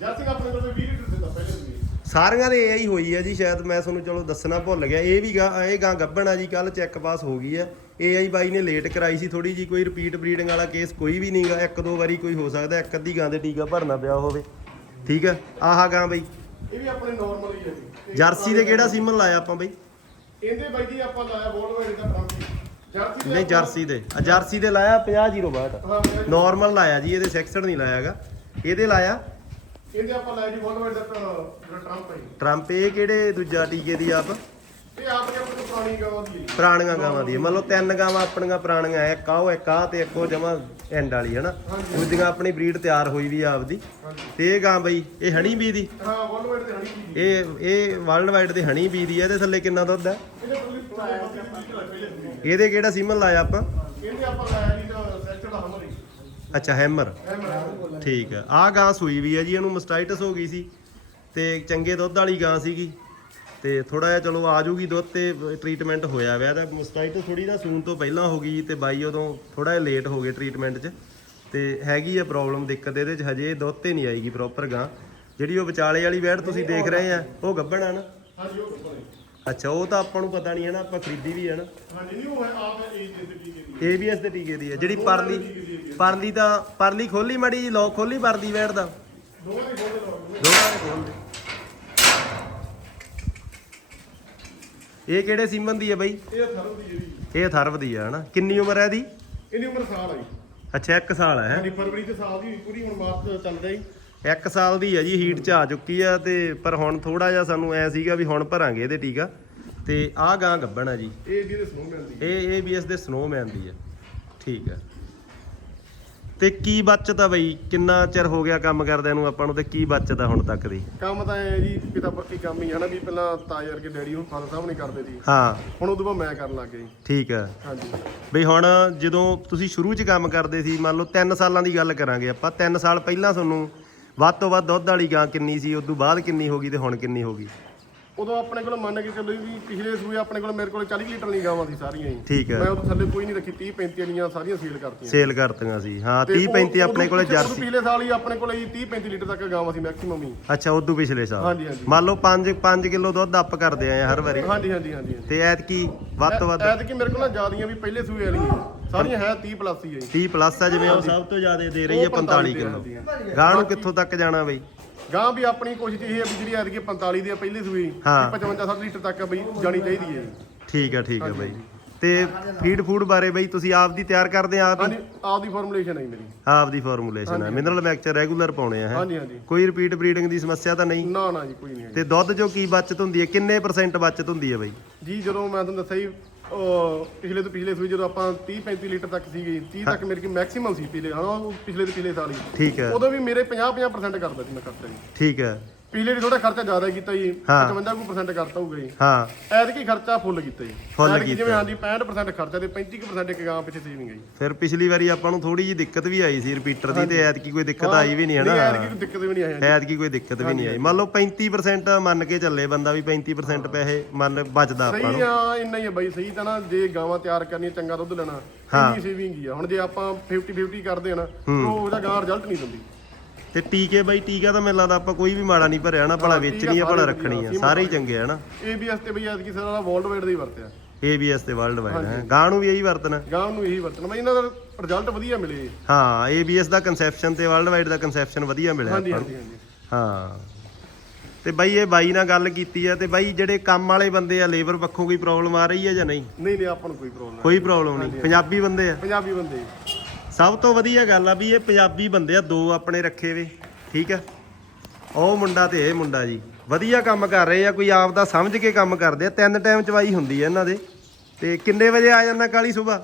ਜਰਸੀ ਦਾ ਆਪਣੇ ਕੋਲ 20 ਲੀਟਰ ਦਿੰਦਾ ਪਹਿਲੇ ਦਿਨ
ਸਾਰੀਆਂ ਦੇ AI ਹੋਈ ਹੈ ਜੀ ਸ਼ਾਇਦ ਮੈਂ ਤੁਹਾਨੂੰ ਚਲੋ ਦੱਸਣਾ ਭੁੱਲ ਗਿਆ। ਇਹ ਵੀ ਗਾ ਇਹ ਗਾਂ ਗੱਬਣ ਆ ਜੀ ਕੱਲ ਚੈੱਕ ਪਾਸ ਹੋ ਗਈ ਹੈ। AI ਬਾਈ ਨੇ ਲੇਟ ਕਰਾਈ ਸੀ ਥੋੜੀ ਜੀ ਕੋਈ ਰਿਪੀਟ ਬਰੀਡਿੰਗ ਵਾਲਾ ਕੇਸ ਕੋਈ ਵੀ ਨਹੀਂਗਾ ਇੱਕ ਦੋ ਵਾਰੀ ਕੋਈ ਹੋ ਸਕਦਾ ਇੱਕ ਅੱਧੀ ਗਾਂ ਦੇ ਟੀਕਾ ਭਰਨਾ ਪਿਆ ਹੋਵੇ। ਠੀਕ ਹੈ? ਆਹ ਗਾਂ ਬਈ।
ਇਹ ਵੀ ਆਪਣੇ ਨਾਰਮਲ ਹੀ ਹੈ ਜੀ।
ਜਰਸੀ ਦੇ ਕਿਹੜਾ ਸੀਮਨ ਲਾਇਆ ਆਪਾਂ ਬਈ?
ਇਹਦੇ ਬਾਈ ਜੀ ਆਪਾਂ ਲਾਇਆ ਵੋਲਵੋ ਦਾ ਟਰੰਪ ਜਰਸੀ ਦੇ
ਨਹੀਂ ਜਰਸੀ ਦੇ। ਆ ਜਰਸੀ ਦੇ ਲਾਇਆ 50
ਹਾਂ ਮੈਂ-
ਨਾਰਮਲ ਲਾਇਆ ਜੀ ਇਹਦੇ ਸੈਕਸਡ ਨਹੀਂ ਲਾਇਆਗਾ ਇਹਦੇ ਲਾਇਆ?
ਇਹਦੇ ਆਪਾਂ ਲਾਇਆ ਜੀ ਵੋਲਵੋ ਦਾ ਟਰੰਪ ਹੈ।
ਟਰੰਪ ਇਹ ਕਿਹੜੇ ਦੂਜਾ ਟੀਕੇ ਦੀ ਆਪ?
ਇਹ ਆਪ ਦੇ ਆਪਣੇ ਪੁਰਾਣੀ ਗਾਵਾਂ ਦੀ।
ਪੁਰਾਣੀਆਂ ਗਾਵਾਂ ਦੀ ਲਓ ਤਿੰਨ ਗਾਵਾਂ ਆਪਣੀਆਂ ਪੁਰਾਣੀਆਂ ਇੱਕ ਆਹ ਇੱਕ ਆਹ ਤੇ ਇੱਕ ਜਮਾ ਐਂਡ ਵਾਲੀ ਹੈ ਨਾ ਦੂਜੀਆਂ ਆਪਣੀ ਬਰੀਡ ਤਿਆਰ ਹੋਈ ਵੀ ਆ ਆਪਦੀ। ਤੇ ਇਹ ਗਾਂ ਬਈ ਇਹ ਹਣੀ ਬੀ ਦੀ?
ਹਾਂ ਹਣੀ
ਇਹ ਇਹ ਵਰਲਡ ਵਾਈਡ ਦੇ ਹਣੀ ਬੀ ਦੀ ਹੈ ਇਹਦੇ ਥੱਲੇ ਕਿੰਨਾ ਦੁੱਧ ਹੈ
ਇਹਦੇ
ਕਿਹੜਾ ਸੀਮਨ ਲਾਇਆ ਆਪਾਂ?
ਇਹਦੇ ਆਪਾਂ ਲਾਇਆ ਜੀ ਸੈਕਟਰ ਹਮਰ
ਅੱਛਾ ਹੈਮਰ ਠੀਕ ਹੈ ਆਹ ਗਾਂ ਸੂਈ ਵੀ ਹੈ ਜੀ ਇਹਨੂੰ ਮਸਟਾਈਟਸ ਹੋ ਗਈ ਸੀ। ਤੇ ਚੰਗੇ ਦੁੱਧ ਵਾਲੀ ਗਾਂ ਸੀਗੀ। ਤੇ ਥੋੜਾ ਜਿਹਾ ਚਲੋ ਆ ਜੂਗੀ ਦੁੱਧ ਤੇ ਟ੍ਰੀਟਮੈਂਟ ਹੋਇਆ ਵਿਆ ਤਾਂ ਮਸਟਾਈਟਸ ਥੋੜੀ ਨਾ ਸੂਣ ਤੋਂ ਪਹਿਲਾਂ ਹੋ ਗਈ ਤੇ ਬਾਈ ਉਦੋਂ ਥੋੜਾ ਜਿਹਾ ਲੇਟ ਹੋ ਗਏ ਟ੍ਰੀਟਮੈਂਟ 'ਚ ਤੇ ਹੈਗੀ ਆ ਪ੍ਰੋਬਲਮ ਦਿੱਕਤ ਇਹਦੇ 'ਚ ਹਜੇ ਦੁੱਧ ਤੇ ਨਹੀਂ ਆਏਗੀ ਪ੍ਰੋਪਰ ਗਾਂ। ਜਿਹੜੀ ਉਹ ਵਿਚਾਲੇ ਵਾਲੀ ਵੈੜ ਤੁਸੀਂ ਦੇਖ ਰਹੇ ਆ ਉਹ ਗੱਭਣ ਆ ਨਾ?
ਹਾਂਜੀ ਉਹ।
ਅੱਛਾ ਉਹ ਤਾਂ ਆਪਾਂ ਨੂੰ ਪਤਾ ਨਹੀਂ ਹੈ ਨਾ ਆਪਾਂ ਖਰੀਦੀ ਵੀ ਹੈ ਨਾ।
ਹਾਂਜੀ ਨਹੀਂ ਉਹ ਆਪ ਇਹ ਜਿੰਦ ਦੀ ਦੀ
ABS ਦੇ ਟੀਕੇ ਦੀ ਹੈ ਜਿਹੜੀ ਪਰਲੀ ਪਰਲੀ ਤਾਂ ਪਰਲੀ ਖੋਲੀ ਮੜੀ ਜੀ ਲੋਕ ਖੋਲੀ ਪਰਦੀ ਵੈੜ ਦਾ?
ਦੋਵਾਂ ਦੇ ਲਾਉਂਦੇ
ਦੋਵਾਂ ਦੇ ਖੋਲ ਇਹ ਕਿਹੜੇ ਸੀਮਨ ਦੀ ਹੈ ਬਾਈ?
ਇਹ ਥਰੋ ਦੀ ਜਿਹੜੀ
ਇਹ ਥਰਵ ਦੀ ਹੈ ਹਨਾ। ਕਿੰਨੀ ਉਮਰ ਹੈ ਇਹਦੀ?
ਇਹਦੀ ਉਮਰ ਸਾਲ ਹੈ ਜੀ।
ਅੱਛਾ 1 ਸਾਲ ਹੈ
ਹਾਂਜੀ ਫਰਵਰੀ ਤੇ ਸਾਲ ਦੀ ਹੋਈ, ਪੂਰੀ ਹੁਣ ਮਾਰਚ ਚੱਲ ਰਹੀ।
1 ਸਾਲ ਦੀ ਹੈ ਜੀ ਹੀਟ ਚ ਆ ਚੁੱਕੀ ਆ ਤੇ ਪਰ ਹੁਣ ਥੋੜਾ ਜਿਹਾ ਸਾਨੂੰ ਐ ਸੀਗਾ ਵੀ ਹੁਣ ਭਰਾਂਗੇ ਇਹਦੇ ਟੀਕਾ। ਤੇ ਆਹ ਗਾਂ ਗੱਬਣ ਆ ਜੀ।
ਇਹ ਜਿਹਦੇ ਸਨੋ ਮਿਲਦੀ
ਇਹ ABS ਦੇ ਸਨੋਮੈਨ ਦੀ ਹੈ। ਠੀਕ ਹੈ। ਤੇ ਕੀ ਬਚਤ ਆ ਬਈ? ਕਿੰਨਾ ਚਿਰ ਹੋ ਗਿਆ ਕੰਮ ਕਰਦਿਆਂ ਨੂੰ ਆਪਾਂ ਨੂੰ ਤੇ ਕੀ ਬਚਤ ਆ ਹੁਣ ਤੱਕ ਦੀ?
ਕੰਮ ਤਾਂ ਐ ਜੀ ਪਿਤਾ ਪੱਕੀ ਕੰਮ ਹੀ ਹੈ ਨਾ ਵੀ ਪਹਿਲਾਂ ਤਾਏ ਵਰਗੇ ਡੈਡੀ ਹੁਣ ਫਾਦਰ ਸਾਹਿਬ ਨਹੀਂ ਕਰਦੇ ਸੀ।
ਹਾਂ।
ਹੁਣ ਉਦੋਂ ਬਾਅਦ ਮੈਂ ਕਰਨ ਲੱਗ ਗਿਆ ਜੀ।
ਠੀਕ ਹੈ
ਹਾਂਜੀ।
ਬਈ ਹੁਣ ਜਦੋਂ ਤੁਸੀਂ ਸ਼ੁਰੂ 'ਚ ਕੰਮ ਕਰਦੇ ਸੀ ਮੰਨ ਲਓ 3 ਸਾਲਾਂ ਦੀ ਗੱਲ ਕਰਾਂਗੇ ਆਪਾਂ 3 ਸਾਲ ਪਹਿਲਾਂ ਤੁਹਾਨੂੰ ਵੱਧ ਤੋਂ ਵੱਧ ਦੁੱਧ ਵਾਲੀ ਗਾਂ ਕਿੰਨੀ ਸੀ ਉਸ ਤੋਂ ਬਾਅਦ ਕਿੰਨੀ ਹੋ ਗਈ ਤੇ ਹੁਣ ਕਿੰਨੀ ਹੋ ਗਈ?
ਉਦੋਂ ਆਪਣੇ ਕੋਲ ਮੰਨ ਕੇ ਚੱਲੋ ਵੀ ਪਿਛਲੇ ਸੂਏ ਆਪਣੇ ਕੋਲ ਮੇਰੇ ਕੋਲ 40 ਲੀਟਰ ਨਹੀਂ ਗਾਵਾਂ ਸੀ ਸਾਰੀਆਂ ਜੀ।
ਠੀਕ ਹੈ।
ਮੈਂ ਉਦੋਂ ਥੱਲੇ ਕੋਈ ਨਹੀਂ ਰੱਖੀ 30 35 ਵਾਲੀਆਂ ਸਾਰੀਆਂ ਸੇਲ ਕਰਤੀਆਂ।
ਸੇਲ ਕਰਤੀਆਂ ਸੀ। ਹਾਂ
ਤੇ
30
ਉਹ-
35 ਆਪਣੇ ਕੋਲੇ ਜਰਸੀ।
ਪਿਛਲੇ ਸਾਲ ਹੀ ਆਪਣੇ ਕੋਲ ਜੀ 30 35 ਲੀਟਰ ਤੱਕ ਗਾਵਾਂ ਸੀ ਮੈਕਸਿਮਮ ਹੀ।
ਅੱਛਾ ਉਦੋਂ ਪਿਛਲੇ ਸਾਲ।
ਹਾਂਜੀ, ਹਾਂਜੀ।
ਮੰਨ ਲਓ 5 5 ਕਿਲੋ ਦੁੱਧ ਅੱਪ ਕਰਦੇ ਆਏ ਆ ਹਰ ਵਾਰੀ।
ਹਾਂਜੀ ਹਾਂਜੀ ਹਾਂਜੀ
ਤੇ ਐਤਕੀ ਵੱਧ ਤੋਂ ਵੱਧ
ਐਤਕੀ ਮੇਰੇ ਕੋਲ ਨਾ ਜ਼ਿਆਦੀਆਂ ਵੀ ਪਹਿਲੇ ਸੂਏ ਵਾਲੀਆਂ ਸਾਰੀਆਂ ਹੈ 30 ਪਲੱਸ ਹੀ ਹੈ ਜੀ।
30 ਪਲੱਸ ਆ ਜਿਵੇਂ ਉਹ ਸਭ ਤੋਂ ਜ਼ਿਆਦਾ ਦੇ ਰਹੀ ਹੈ
ਉਹ
45
ਦੇ
ਕਿਲੋ।
ਹਾਂਜੀ, ਹਾਂਜੀ।
ਗਾਂ ਨੂੰ ਕਿੱਥੋਂ ਤੱਕ ਜਾਣਾ ਬਈ?
ਗਾਂ ਵੀ ਆਪਣੀ ਕੋਸ਼ਿਸ਼ ਇਹ ਹੈ ਵੀ ਜਿਹੜੀ ਐਤਕੀ 45 ਦੀ ਆ ਪਹਿਲੀ ਸੂਈ
ਹਾਂ।
55 60 ਲੀਟਰ ਤੱਕ ਬਈ ਜਾਣੀ ਚਾਹੀਦੀ ਹੈ ਜੀ।
ਠੀਕ ਹੈ ਠੀਕ ਹੈ ਬਈ। ਤੇ ਫੀਡ ਫੂਡ ਬਾਰੇ ਬਈ ਤੁਸੀਂ ਆਪ ਦੀ ਤਿਆਰ ਕਰਦੇ ਆ ਆਪ ਹੀ
ਹਾਂਜੀ ਆਪਦੀ ਫਾਰਮੂਲੇਸ਼ਨ ਹੈ ਜੀ ਮੇਰੀ।
ਆਪ ਦੀ ਫਾਰਮੂਲੇਸ਼ਨ ਹੈ ਮਿਨਰਲ ਮਿਕਸਚਰ ਰੈਗੂਲਰ ਪਾਉਣੇ ਆ ਹੈਂ?
ਹਾਂਜੀ ਹਾਂਜੀ।
ਕੋਈ ਰਿਪੀਟ ਬਰੀਡਿੰਗ ਦੀ ਸਮੱਸਿਆ ਤਾਂ ਨਹੀਂ?
ਨਾ ਨਾ ਜੀ ਕੋਈ ਨਹੀਂ ਹੈ
ਤੇ ਦੁੱਧ ਜੋ ਕੀ ਬਚਤ ਹੁੰਦੀ ਹੈ? ਕਿੰਨੇ ਪਰਸੈਂਟ ਬਚਤ ਹੁੰਦੀ ਹੈ ਬਈ?
ਜੀ ਜਦੋਂ ਮੈਂ ਤੁਹਾਨੂੰ ਦੱਸਿਆ ਜੀ ਪਿਛਲੇ ਤੋਂ ਪਿਛਲੇ ਸੂਈ ਜਦੋਂ ਆਪਾਂ 30 35 ਲੀਟਰ ਤੱਕ ਸੀਗੇ 30 ਤੱਕ ਮੇਰੇ ਕੀ ਮੈਕਸਿਮਮ ਸੀ ਪਿਛਲੇ ਹਾਂ ਉਹ ਪਿਛਲੇ ਤੋਂ ਪਿਛਲੇ ਸਾਲ ਹੀ।
ਠੀਕ ਹੈ।
ਉਦੋਂ ਵੀ ਮੇਰੇ 50 50% ਕਰਦਾ ਸੀ ਮੈਂ ਖਰਚਾ ਜੀ।
ਠੀਕ ਹੈ।
ਪਿਛਲੇ ਦੀ ਥੋੜਾ ਖਰਚਾ ਜ਼ਿਆਦਾ ਕੀਤਾ ਜੀ
ਹਾਂ।
55 ਪਰਸੈਂਟ ਕਰਤਾ ਹੋਊਗਾ ਜੀ।
ਹਾਂ।
ਐਤਕੀ ਖਰਚਾ ਫੁੱਲ ਕੀਤਾ ਜੀ।
ਫੁੱਲ
ਐਤਕੀ
ਕੀਤਾ।
ਜਿਵੇਂ ਹਾਂਜੀ 65% ਖਰਚਾ ਤੇ 35% ਇੱਕ ਗਾਂ ਪਿੱਛੇ ਸੇਵਿੰਗ ਹੈ ਜੀ
ਫਿਰ ਪਿਛਲੀ ਵਾਰੀ ਆਪਾਂ ਨੂੰ ਥੋੜੀ ਜੀ ਦਿੱਕਤ ਵੀ ਆਈ ਸੀ ਰਿਪੀਟਰ ਦੀ ਤੇ ਐਤਕੀ ਕੋਈ ਦਿੱਕਤ ਆਈ ਵੀ ਨਹੀਂ ਹੈ
ਨਹੀਂ
ਨਾ
ਐਤਕੀ ਕੋਈ ਦਿੱਕਤ ਵੀ ਨਹੀਂ ਆਈ।
ਐਤਕੀ ਕੋਈ ਦਿੱਕਤ ਵੀ ਨਹੀਂ ਆਈ। ਮੰਨ ਲਓ 35% ਮੰਨ ਕੇ ਚੱਲੇ ਬੰਦਾ ਵੀ 35% ਪੈਸੇ ਮੰਨ ਬਚਦਾ ਆਪਾਂ
ਸਹੀ
ਨੂੰ।
ਆ ਇੰਨਾ ਹੀ ਆ ਬਾਈ ਸਹੀ ਤਾਂ ਨਾ ਜੇ ਗਾਵਾਂ ਤਿਆਰ ਕਰਨੀਆਂ ਚੰਗਾ ਦੁੱਧ ਲੈਣਾ ਇੰਨੀ ਸੇਵਿੰਗ ਹੀ ਆ। ਹੁਣ ਜੇ ਆਪਾਂ 50 50 ਕਰਦੇ ਆ ਨਾ ਉਹ ਉਹਦਾ ਗਾਂ ਰਿਜ਼ਲਟ ਨਹੀਂ ਦਿੰਦੀ।
ਤੇ ਟੀਕੇ ਬਾਈ ਟੀਕਾ ਤਾਂ ਮੈਨੂੰ ਲੱਗਦਾ ਆਪਾਂ ਕੋਈ ਵੀ ਮਾੜਾ ਨਹੀਂ ਭਰਿਆ ਨਾ ਭਲਾ ਵੇਚਣੀ ਆ ਭਲਾ ਰੱਖਣੀ ਆ ਸਾਰੇ ਹੀ ਚੰਗੇ ਆ ਨਾ।
ABS ਤੇ ਬਈ ਐਤਕੀ ਸਾਰਾ ਵਰਲਡ ਵਾਈਡ ਦਾ ਹੀ ਵਰਤਿਆ।
ABS ਤੇ ਵਰਲਡ ਵਾਈਡ ਹੈ। ਗਾਂ ਨੂੰ ਵੀ ਇਹੀ ਵਰਤਣਾ।
ਗਾਂ ਨੂੰ ਇਹੀ ਵਰਤਣਾ। ਬਈ ਇਹਨਾਂ ਦਾ ਰਿਜ਼ਲਟ ਵਧੀਆ ਮਿਲੇ।
ਹਾਂ ABS ਦਾ ਕਨਸੈਪਸ਼ਨ ਤੇ ਵਰਲਡ ਵਾਈਡ ਦਾ ਕਨਸੈਪਸ਼ਨ ਵਧੀਆ ਮਿਲਿਆ
ਹਾਂਜੀ
ਹਾਂ। ਤੇ ਬਾਈ ਇਹ ਬਾਈ ਨਾਲ ਗੱਲ ਕੀਤੀ ਆ ਤੇ ਬਾਈ ਜਿਹੜੇ ਕੰਮ ਵਾਲੇ ਬੰਦੇ ਆ ਲੇਬਰ ਪੱਖੋਂ ਕੋਈ ਪ੍ਰੋਬਲਮ ਆ ਰਹੀ ਹੈ ਜਾਂ ਨਹੀਂ?
ਨਹੀਂ ਨਹੀਂ ਆਪਾਂ ਨੂੰ ਕੋਈ ਪ੍ਰੋਬਲਮ
ਕੋਈ ਪ੍ਰੋਬਲਮ ਨਹੀਂ। ਪੰਜਾਬੀ ਬੰਦੇ ਆ?
ਪੰਜਾਬੀ ਬੰਦੇ
ਸਭ ਤੋਂ ਵਧੀਆ ਗੱਲ ਆ ਵੀ ਇਹ ਪੰਜਾਬੀ ਬੰਦੇ ਆ ਦੋ ਆਪਣੇ ਰੱਖੇ ਵੇ ਠੀਕ ਆ? ਉਹ ਮੁੰਡਾ ਤੇ ਇਹ ਮੁੰਡਾ ਜੀ ਵਧੀਆ ਕੰਮ ਕਰ ਰਹੇ ਆ ਕੋਈ ਆਪ ਦਾ ਸਮਝ ਕੇ ਕੰਮ ਕਰਦੇ ਆ ਤਿੰਨ ਟਾਈਮ ਚਵਾਈ ਹੁੰਦੀ ਆ ਇਹਨਾਂ ਦੇ। ਤੇ ਕਿੰਨੇ ਵਜੇ ਆ ਜਾਂਦਾ ਕਾਲੀ ਸਵੇਰ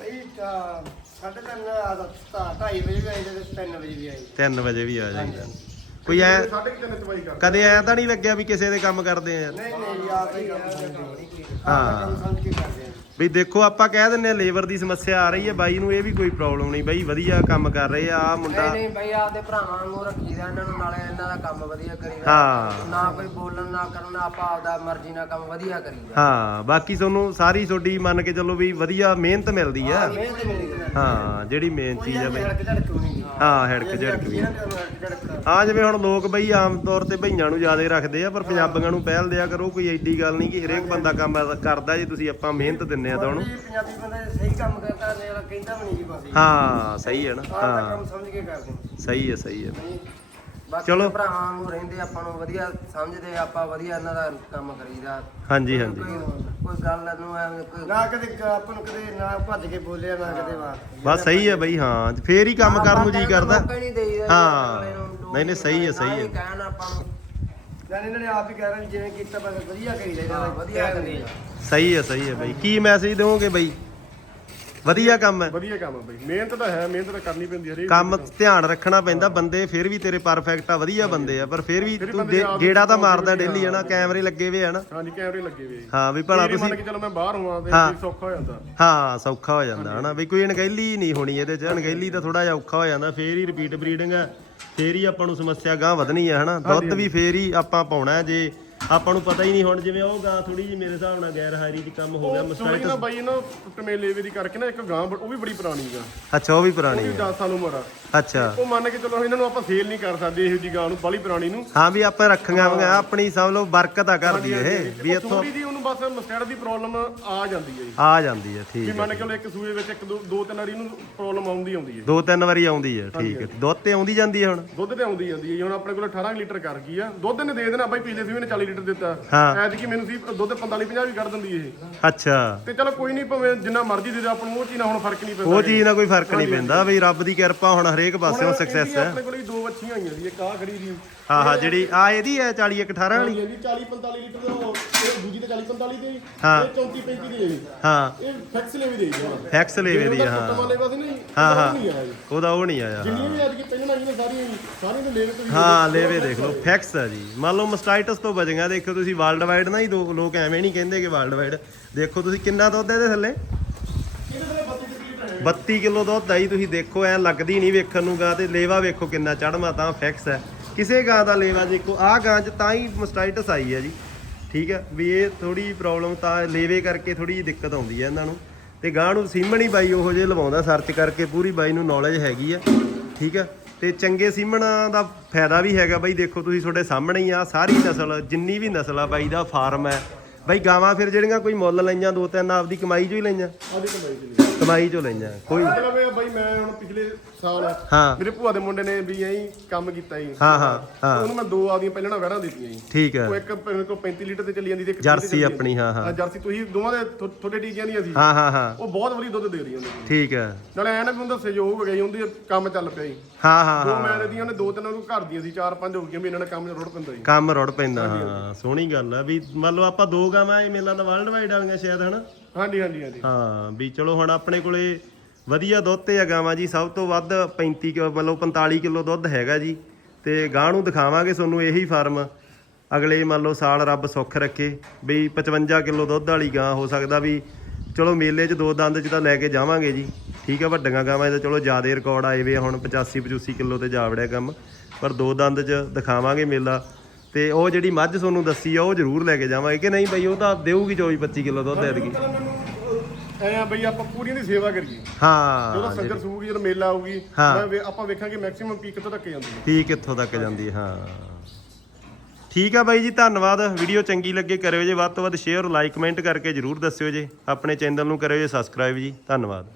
ਬਈ ਤਾਂ ਸਾਢੇ ਤਿੰਨ ਆ ਤਾਂ ਢਾਈ ਵਜੇ ਵੀ ਆਏ ਤੇ 3 ਵਜੇ ਵੀ ਆਏ
3 ਵਜੇ ਵੀ ਆ ਜਾਂਦੇ ਕੋਈ ਐ ਕਦੇ ਐ ਤਾਂ ਨਹੀਂ ਲੱਗਿਆ ਵੀ ਕਿਸੇ ਦੇ ਕੰਮ ਕਰਦੇ ਆ
ਨਹੀਂ ਨਹੀਂ ਆ ਤਾਂ ਹੀ ਕੰਮ ਸਮਝਦੇ
ਹਾਂ।
ਹਾਂ
ਵੀ ਦੇਖੋ ਆਪਾਂ ਕਹਿ ਦਿੰਨੇ ਆ ਲੇਬਰ ਦੀ ਸਮੱਸਿਆ ਆ ਰਹੀ ਹੈ ਬਾਈ ਨੂੰ ਇਹ ਵੀ ਕੋਈ ਪ੍ਰੋਬਲਮ ਨਹੀਂ ਬਾਈ ਵਧੀਆ ਕੰਮ ਕਰ ਰਹੇ ਆ ਆ ਮੁੰਡਾ
ਨਹੀਂ ਨਹੀਂ ਬਈ ਆਪਦੇ ਭਰਾਵਾਂ ਨੂੰ ਰੱਖੀਦਾ ਇਹਨਾਂ ਨੂੰ ਨਾਲੇ ਇਹਨਾਂ ਦਾ ਕੰਮ ਵਧੀਆ ਕਰੀਦਾ।
ਹਾਂ।
ਨਾ ਕੋਈ ਬੋਲਣ ਨਾ ਕਰਨ ਆਪਾਂ ਆਪਦਾ ਮਰਜ਼ੀ ਨਾਲ ਕੰਮ ਵਧੀਆ ਕਰੀਦਾ।
ਹਾਂ ਬਾਕੀ ਤੁਹਾਨੂੰ ਸਾਰੀ ਤੁਹਾਡੀ ਮੰਨ ਕੇ ਚੱਲੋ ਵੀ ਵਧੀਆ ਮਿਹਨਤ ਮਿਲਦੀ ਆ।
ਮਿਹਨਤ ਮਿਲਦੀ ਹੈ
ਜਿਹੜੀ ਮੇਨ ਚੀਜ਼ ਆ ਬਾਈ। ਹਾਂ ਹਿੜਕ ਝੜਕ ਵੀ। ਹਾਂ ਜਿਵੇਂ ਹੁਣ ਲੋਕ ਬਈ ਆਮ ਤੌਰ ਤੇ ਭਈਆਂ ਨੂੰ ਜ਼ਿਆਦਾ ਰੱਖਦੇ ਆ ਪਰ ਪੰਜਾਬੀਆਂ ਨੂੰ ਪਹਿਲ ਦਿਆ ਕਰੋ ਕੋਈ ਐਡੀ ਗੱਲ ਨਹੀਂ ਕਿ ਹਰੇਕ ਬੰਦਾ ਕੰਮ ਕਰਦਾ ਜੇ ਤੁਸੀਂ ਆਪਾਂ ਮਿਹਨਤ ਦਿੰਨੇ ਆ ਤਾਂ ਉਹਨੂੰ।
ਪੰਜਾਬੀ ਬੰਦਾ ਜੇ ਸਹੀ ਕੰਮ ਕਰਦਾ ਤੇ ਅਗਲਾ ਕਹਿੰਦਾ ਵੀ ਨਹੀਂ ਜੀ ਬਸ।
ਹਾਂ ਸਹੀ ਹੈ ਨਾ ਹਾਂ।
ਕੰਮ ਸਮਝ ਕੇ ਕਰਦੇ
ਸਹੀ ਹੈ ਸਹੀ ਹੈ।
ਬਾਕੀ
ਚਲੋ।
ਭਰਾਵਾਂ ਨੂੰ ਰਹਿੰਦੇ ਆਪਾਂ ਨੂੰ ਵਧੀਆ ਸਮਝਦੇ ਆਪਾਂ ਵਧੀਆ ਇਹਨਾਂ ਦਾ ਕੰਮ ਕਰੀਦਾ।
ਹਾਂਜੀ ਹਾਂਜੀ।
ਕੋਈ ਕੋਈ ਗੱਲ ਨੂੰ ਐਵੇਂ ਕੋਈ
ਨਾ ਕਦੇ ਕ- ਆਪਾਂ ਨੂੰ ਕਦੇ ਨਾ ਭੱਜ ਕੇ ਬੋਲਿਆ ਨਾ ਕਦੇ ਵਾ।
ਬਸ ਸਹੀ ਹੈ ਬਈ ਹਾਂ। ਫੇਰ ਹੀ ਕੰਮ ਕਰਨ ਨੂੰ ਜੀ ਕਰਦਾ।
ਮੌਕਾ ਹੀ ਨਹੀਂ ਦੇਈਦਾ
ਹਾਂ।
ਅਗਲੇ ਨੂੰ ਲੋਕ
ਨਹੀਂ, ਨਹੀਂ, ਸਹੀ ਹੈ, ਸਹੀ ਹੈ।
ਨਾ ਹੀ ਕਹਿਣ ਆਪਾਂ ਨੂੰ।
ਜਾਨ ਇਹਨਾਂ ਨੇ ਆਪ ਹੀ ਕਹਿ ਰਹੇ ਜਿਵੇਂ ਕੀਤਾ ਬਸ ਵਧੀਆ ਕਰੀਦਾ ਇਹਨਾਂ ਦਾ
ਵਧੀਆ ਕਰੀਦਾ।
ਸਹੀ ਹੈ ਸਹੀ ਹੈ ਬਈ। ਕੀ ਮੈਸੇਜ ਦਿਓਗੇ ਬਈ? ਵਧੀਆ ਕੰਮ ਹੈ।
ਵਧੀਆ ਕੰਮ ਆ ਬਈ। ਮਿਹਨਤ ਤਾਂ ਹੈ ਮਿਹਨਤ ਤਾਂ ਕਰਨੀ ਪੈਂਦੀ ਹਰੇਕ
ਕੰਮ ਧਿਆਨ ਰੱਖਣਾ ਪੈਂਦਾ ਬੰਦੇ ਫਿਰ ਵੀ ਤੇਰੇ ਪਰਫੈਕਟ ਆ ਵਧੀਆ ਬੰਦੇ ਆ ਪਰ ਫਿਰ ਵੀ
ਵੀ
ਤੂੰ ਗੇੜਾ ਤਾਂ
ਵੀ
ਮਾਰਦਾ। ਡੇਲੀ ਹੈ ਨਾ ਕੈਮਰੇ ਲੱਗੇ ਹੋਏ ਆ ਨਾ
ਹਾਂਜੀ ਕੈਮਰੇ ਲੱਗੇ ਹੋਏ
ਹਾਂ ਵੀ ਭਲਾ
ਤੁਸੀਂ ਮੰਨ ਕੇ ਚਲੋ ਮੈਂ ਬਾਹਰ ਹੋਵਾਂ ਤੇ। ਵੀ ਸੌਖਾ ਹੋ ਜਾਂਦਾ।
ਹਾਂ ਸੌਖਾ ਹੋ ਜਾਂਦਾ ਹਨਾ। ਵੀ ਕੋਈ ਅਣਗਹਿਲੀ ਨਹੀਂ ਹੋਣੀ ਇਹਦੇ ਚ ਅਣਗਹਿਲੀ ਤਾਂ ਥੋੜਾ ਜਿਹਾ ਔਖਾ ਹੋ ਜਾਂਦਾ ਫੇਰ ਹੀ ਰਿਪੀਟ ਬਰੀਡਿੰਗ ਹੈ ਫੇਰ ਹੀ ਆਪਾਂ ਨੂੰ ਸਮੱਸਿਆ ਗਾਂ ਵਧਣੀ ਹੈ ਹਨਾ। ਦੁੱਧ ਵੀ ਫੇਰ ਹੀ ਆਪਾਂ ਪਾਉਣਾ ਹੈ ਜੇ ਆਪਾਂ ਨੂੰ ਪਤਾ ਹੀ ਨਹੀਂ ਹੁਣ ਜਿਵੇਂ ਉਹ ਗਾਂ ਥੋੜੀ ਜਿਹੀ ਮੇਰੇ ਹਿਸਾਬ ਨਾਲ ਗੈਰ ਹਾਜ਼ਰੀ ਚ ਕੰਮ ਹੋ ਗਿਆ
ਥੋੜੀ ਨਾ ਬਾਈ ਨਾ ਲੇਵੇ ਦੀ ਕਰਕੇ ਨਾ ਇੱਕ ਗਾਂ ਬ- ਉਹ ਵੀ ਬੜੀ ਪੁਰਾਣੀ ਗਾ।
ਅੱਛਾ ਉਹ ਵੀ ਪੁਰਾਣੀ ਹੈ
10 ਸਾਲ ਉਮਰ ਆ।
ਅੱਛਾ।
ਉਹ ਮੰਨ ਕੇ ਚਲੋ ਇਹਨਾਂ ਨੂੰ ਆਪਾਂ ਸੇਲ ਨਹੀਂ ਕਰ ਸਕਦੇ ਇਹੋ ਜੀ ਗਾਂ ਨੂੰ ਬਾਲੀ ਪੁਰਾਣੀ ਨੂੰ।
ਹਾਂ ਵੀ ਆਪਾਂ ਰੱਖੀਆਂ ਵਗਾ ਆਪਣੀ ਸਮਝ ਲਓ ਬਰਕਤ ਆ ਕਰਦੀ ਇਹ ਵੀ ਇੱਥੋਂ
ਥੋੜੀ ਜੀ ਉਹਨੂੰ ਬਸ ਮਸਟੈਡ ਦੀ ਪ੍ਰੋਬਲਮ ਆ ਜਾਂਦੀ ਹੈ ਜੀ।
ਆ ਜਾਂਦੀ ਹੈ ਠੀਕ
ਵੀ
ਹੈ
ਮੰਨ ਕੇ ਚਲੋ ਇੱਕ ਸੂਏ ਵਿੱਚ ਇੱਕ ਦੋ ਦੋ ਤਿੰਨ ਵਾਰੀ ਨੂੰ ਪ੍ਰੋਬਲਮ ਆਉਂਦੀ ਆਉਂਦੀ ਹੈ।
ਦੋ ਤਿੰਨ ਵਾਰੀ ਆਉਂਦੀ ਹੈ ਠੀਕ ਹੈ। ਦੁੱਧ ਤੇ ਆਉਂਦੀ ਜਾਂਦੀ ਹੈ ਹੁਣ?
ਦੁੱਧ ਤੇ ਆਉਂਦੀ ਜਾਂਦੀ ਹੈ ਜੀ। ਹੁਣ ਆਪਣੇ ਕੋਲ 18 ਲੀਟਰ ਕਰ ਗਈ ਆ। ਦੁੱਧ ਨੇ ਦੇ ਦੇਣਾ ਬਾਈ ਪਿਛਲੇ ਸੂਏ ਨੇ 40 ਲੀਟਰ ਦਿੱਤਾ।
ਹਾਂ।
ਐਤਕੀ ਮੈਨੂੰ ਸੀ ਦੁੱਧ 45 50 ਵੀ ਕੱਢ ਦਿੰਦੀ ਇਹ।
ਅੱਛਾ।
ਤੇ ਚਲੋ ਕੋਈ ਨਹੀਂ ਭਾਵੇਂ ਜਿੰਨਾ ਮਰਜ਼ੀ ਦੇ ਦੇ ਆਪਾਂ ਨੂੰ ਉਹ ਚੀਜ਼ ਨਾਲ ਹੁਣ ਫ਼ਰਕ ਨਹੀਂ ਪੈਂਦਾ
ਉਹ ਚੀਜ਼ ਨਾਲ ਕੋਈ ਫ਼ਰਕ ਨਹੀਂ ਪੈਂਦਾ ਵੀ ਰੱਬ ਦੀ ਕਿਰਪਾ ਹੁਣ ਹਰੇਕ ਪਾਸਿਓਂ ਸਕਸੈਸ
ਇਹਦੀਆਂ
ਹੈ।
ਆਪਣੇ ਕੋਲ ਹੀ ਦੋ ਵੱਛੀਆਂ ਆਈਆਂ ਜੀ ਇੱਕ ਆਹ ਖੜੀ ਜੀ
ਹਾਂ ਹਾਂ ਜਿਹੜੀ ਆ ਇਹਦੀ ਹੈ 40 ਇੱਕ 18 ਵਾਲੀ?
ਹਾਂਜੀ 40 45 ਲੀਟਰ ਦਾ ਉਹ ਇਹ ਦੂਜੀ ਤੇ 40 45 ਤੇ ਜੀ।
ਹਾਂ।
ਇਹ 34 35 ਦੀ ਹੈ ਜੀ।
ਹਾਂ।
ਇਹ ਫੈਕਸ ਲੈ ਵੀ ਦੇ ਜੀ ਹੁਣ।
ਫੈਕਸ ਲੇਵੇ ਦੀ ਹੈ,
ਹਾਂ
ਹਾਂ ਹਾਂ,
ਉਹਦਾ
ਹਾਂ। ਉਹ ਨਹੀਂ ਆਇਆ ਹਾਂ।
ਜਿੰਨੀਆਂ ਵੀ ਅੱਜ ਕੀ ਪਹਿਲਾਂ ਆਈਆਂ ਸਾਰੀਆਂ ਜੀ, ਸਾਰੀਆਂ ਦੇ ਲੇਵੇ ਤੇ
ਹਾਂ ਲੇਵੇ ਦੇਖ। ਲਓ ਫੈਕਸ ਹੈ ਜੀ। ਮੰਨ ਲਓ ਮਸਟਾਈਟਸ ਤੋਂ ਬਚੀਆਂ ਦੇਖੋ ਤੁਸੀਂ ਵਰਲਡ ਵਾਈਡ ਨਾ ਹੀ ਦੋ ਲੋਕ ਐਵੇਂ ਨਹੀਂ ਕਹਿੰਦੇ ਕਿ ਵਰਲਡ ਵਾਈਡ ਦੇਖੋ ਤੁਸੀਂ ਕਿੰਨਾ ਦੁੱਧ ਹੈ ਇਹਦੇ ਥੱਲੇ?
ਇਹਦੇ ਥੱਲੇ 32 ਲੀਟਰ ਹੈ?
32 ਕਿਲੋ ਦੁੱਧ ਆਈ ਤੁਸੀਂ ਦੇਖੋ ਐ ਲੱਗਦੀ ਨਹੀਂ ਵੇਖਣ ਨੂੰ ਗਾਂ ਤੇ ਲੇਵਾ ਵੇਖੋ ਕਿੰਨਾ ਚੜਮਾ ਤਾਂ ਫਿਕਸ ਹੈ। ਕਿਸੇ ਗਾਂ ਦਾ ਲੇਵਾ ਦੇਖੋ ਆਹ ਗਾਂ 'ਚ ਤਾਂ ਹੀ ਮਸਟਾਈਟਸ ਆਈ ਹੈ ਜੀ। ਠੀਕ ਹੈ, ਵੀ ਇਹ ਥੋੜੀ ਪ੍ਰੋਬਲਮ ਤਾਂ ਲੇਵੇ ਕਰਕੇ ਥੋੜੀ ਜਿਹੀ ਦਿੱਕਤ ਆਉਂਦੀ ਹੈ ਇਹਨਾਂ ਨੂੰ। ਤੇ ਗਾਂ ਨੂੰ ਸੀਮਣ ਹੀ ਬਾਈ ਉਹੋ ਜਿਹੇ ਲਵਾਉਂਦਾ ਸਰਚ ਕਰਕੇ, ਪੂਰੀ ਬਾਈ ਨੂੰ ਨੌਲੇਜ ਹੈਗੀ ਆ ਠੀਕ ਹੈ, ਤੇ ਚੰਗੇ ਸੀਮਣਾ ਦਾ ਫਾਇਦਾ ਵੀ ਹੈਗਾ ਬਾਈ। ਦੇਖੋ ਤੁਸੀਂ ਤੁਹਾਡੇ ਸਾਹਮਣੇ ਹੀ ਆ, ਸਾਰੀ ਨਸਲ, ਜਿੰਨੀ ਵੀ ਨਸਲ ਆ ਬਾਈ ਦਾ ਫਾਰਮ ਹੈ। ਬਾਈ ਗਾਵਾਂ ਫਿਰ ਜਿਹੜੀਆਂ ਕੋਈ ਮੁੱਲ ਲਈਆਂ ਦੋ ਤਿੰਨ ਆਪਦੀ ਕਮਾਈ ਚੋਂ ਹੀ ਲਈਆਂ?
ਆਦੀ ਕਮਾਈ ਚਲੀ
ਕਮਾਈ ਚੋਂ ਲਈਆਂ ਕੋਈ
ਮਤਲਬ ਇਹ ਬਾਈ ਮੈਂ ਹੁਣ ਪਿਛਲੇ ਸਾਲ
ਹਾਂ।
ਮੇਰੇ ਭੂਆ ਦੇ ਮੁੰਡੇ ਨੇ ਵੀ ਐਂ ਕੰਮ ਕੀਤਾ ਜੀ
ਹਾਂ ਹਾਂ ਹਾਂ।
ਉਹਨੂੰ ਮੈਂ ਦੋ ਆਦੀਆਂ ਪਹਿਲਾਂ ਨਾ ਵਹਿਰਾਂ ਦਿੱਤੀਆਂ ਜੀ
ਠੀਕ ਹੈ।
ਉਹ ਇੱਕ ਮੇਰੇ ਕੋਲ 35 ਲੀਟਰ ਤੇ ਚੱਲੀ ਜਾਂਦੀ ਤੇ ਇੱਕ
ਜਰਸੀ ਆਪਣੀ ਹਾਂ ਹਾਂ।
ਜਰਸੀ ਤੁਸੀਂ ਦੋਵਾਂ ਦੇ ਤੁਹਾਡੇ ਟੀਕਿਆਂ ਦੀਆਂ ਸੀ।
ਹਾਂ ਹਾਂ ਹਾਂ।
ਉਹ ਬਹੁਤ ਵਧੀਆ ਦੁੱਧ ਦੇ ਰਹੀ ਉਹਨੇ।
ਠੀਕ ਹੈ।
ਨਾਲੇ ਐ ਨਾ ਵੀ ਉਹਦਾ ਸਹਿਯੋਗ ਹੋ ਗਿਆ ਉਹਦੀ ਕੰਮ ਚੱਲ ਪਿਆ ਜੀ।
ਹਾਂ ਹਾਂ
ਦੋ ਮੈਂ ਦੀਆਂ ਨੇ ਦੋ ਤਿੰਨ ਉਹ ਘਰ ਦੀਆਂ ਸੀ ਚਾਰ ਪੰਜ ਹੋ ਗਈਆਂ ਵੀ ਇਹਨਾਂ ਨੇ ਕੰਮ ਰੋੜ ਪੈਂਦਾ ਜੀ।
ਕੰਮ ਰੁੜ ਪੈਂਦਾ ਹਾਂ ਸੋਹਣੀ ਗੱਲ ਆ ਵੀ ਮੰਨ ਲਓ ਆਪਾਂ ਦੋ ਗਾਵਾਂ ਇਹ ਮੇਲਾ ਦਾ ਵਰਲਡ ਵਾਈਡ ਵਾਲੀਆਂ ਸ਼ਾਇਦ ਹਨਾ?
ਹਾਂਜੀ ਹਾਂਜੀ ਹਾਂਜੀ।
ਹਾਂ ਵੀ ਚਲੋ ਹੁਣ ਆਪਣੇ ਕੋਲੇ ਵਧੀਆ ਦੁੱਧ ਤੇ ਆ ਗਾਵਾਂ ਜੀ ਸਭ ਤੋਂ ਵੱਧ 35 ਕਿਲੋ ਮਤਲਬ 45 ਕਿਲੋ ਦੁੱਧ ਹੈਗਾ ਜੀ ਤੇ ਗਾਂ ਨੂੰ ਦਿਖਾਵਾਂਗੇ ਤੁਹਾਨੂੰ ਇਹੀ ਫਾਰਮ ਅਗਲੇ ਮੰਨ ਲਓ ਸਾਲ ਰੱਬ ਸੁੱਖ ਰੱਖੇ ਵੀ 55 ਕਿਲੋ ਦੁੱਧ ਵਾਲੀ ਗਾਂ ਹੋ ਸਕਦਾ ਵੀ ਚਲੋ ਮੇਲੇ 'ਚ ਦੋ ਦੰਦ 'ਚ ਤਾਂ ਲੈ ਕੇ ਜਾਵਾਂਗੇ ਜੀ। ਠੀਕ ਹੈ ਵੱਡੀਆਂ ਗਾਵਾਂ ਤਾਂ ਚਲੋ ਜ਼ਿਆਦੇ ਰਿਕਾਰਡ ਆਏ ਵੇ ਹੁਣ 85 85 ਕਿਲੋ ਤੇ ਜਾ ਵੜਿਆ ਕੰਮ। ਪਰ ਦੋ ਦੰਦ 'ਚ ਦਿਖਾਵਾਂਗੇ ਮੇਲਾ। ਤੇ ਉਹ ਜਿਹੜੀ ਮੱਝ ਤੁਹਾਨੂੰ ਦੱਸੀ ਆ ਉਹ ਜ਼ਰੂਰ ਲੈ ਕੇ ਜਾਵਾਂਗੇ। ਕਿ ਨਹੀਂ ਬਈ ਉਹ ਤਾਂ ਦੇਊਗੀ 24 25 ਕਿਲੋ ਦੁੱਧ ਐਤਕੀ।
ਐ ਬਈ ਆਪਾਂ ਪੂਰੀਆਂ ਦੀ ਸੇਵਾ ਕਰੀਏ। ਜਦੋਂ
ਹਾਂ
ਸੰਗਰ ਸੂਗੀ ਜਦੋਂ ਮੇਲਾ ਆਊਗੀ
ਹਾਂ।
ਮੈਂ ਵੇ- ਆਪਾਂ ਵੇਖਾਂਗੇ ਮੈਕਸਿਮਮ ਪੀਕ ਕਿੱਥੋਂ ਤੱਕ ਜਾਂਦੀ ਹੈ।
ਪੀ ਕਿੱਥੋਂ ਤੱਕ ਜਾਂਦੀ ਹੈ, ਹਾਂ। ਠੀਕ ਆ ਬਾਈ ਜੀ ਧੰਨਵਾਦ। ਵੀਡੀਓ ਚੰਗੀ ਲੱਗੇ ਕਰਿਓ ਜੇ ਵੱਧ ਤੋਂ ਵੱਧ ਸ਼ੇਅਰ ਲਾਈਕ ਕਮੈਂਟ ਕਰਕੇ ਜਰੂਰ ਦੱਸਿਓ ਜੇ। ਆਪਣੇ ਚੈਨਲ ਨੂੰ ਕਰਿਓ ਜੇ ਸਬਸਕ੍ਰਾਈਬ ਜੀ। ਧੰਨਵਾਦ।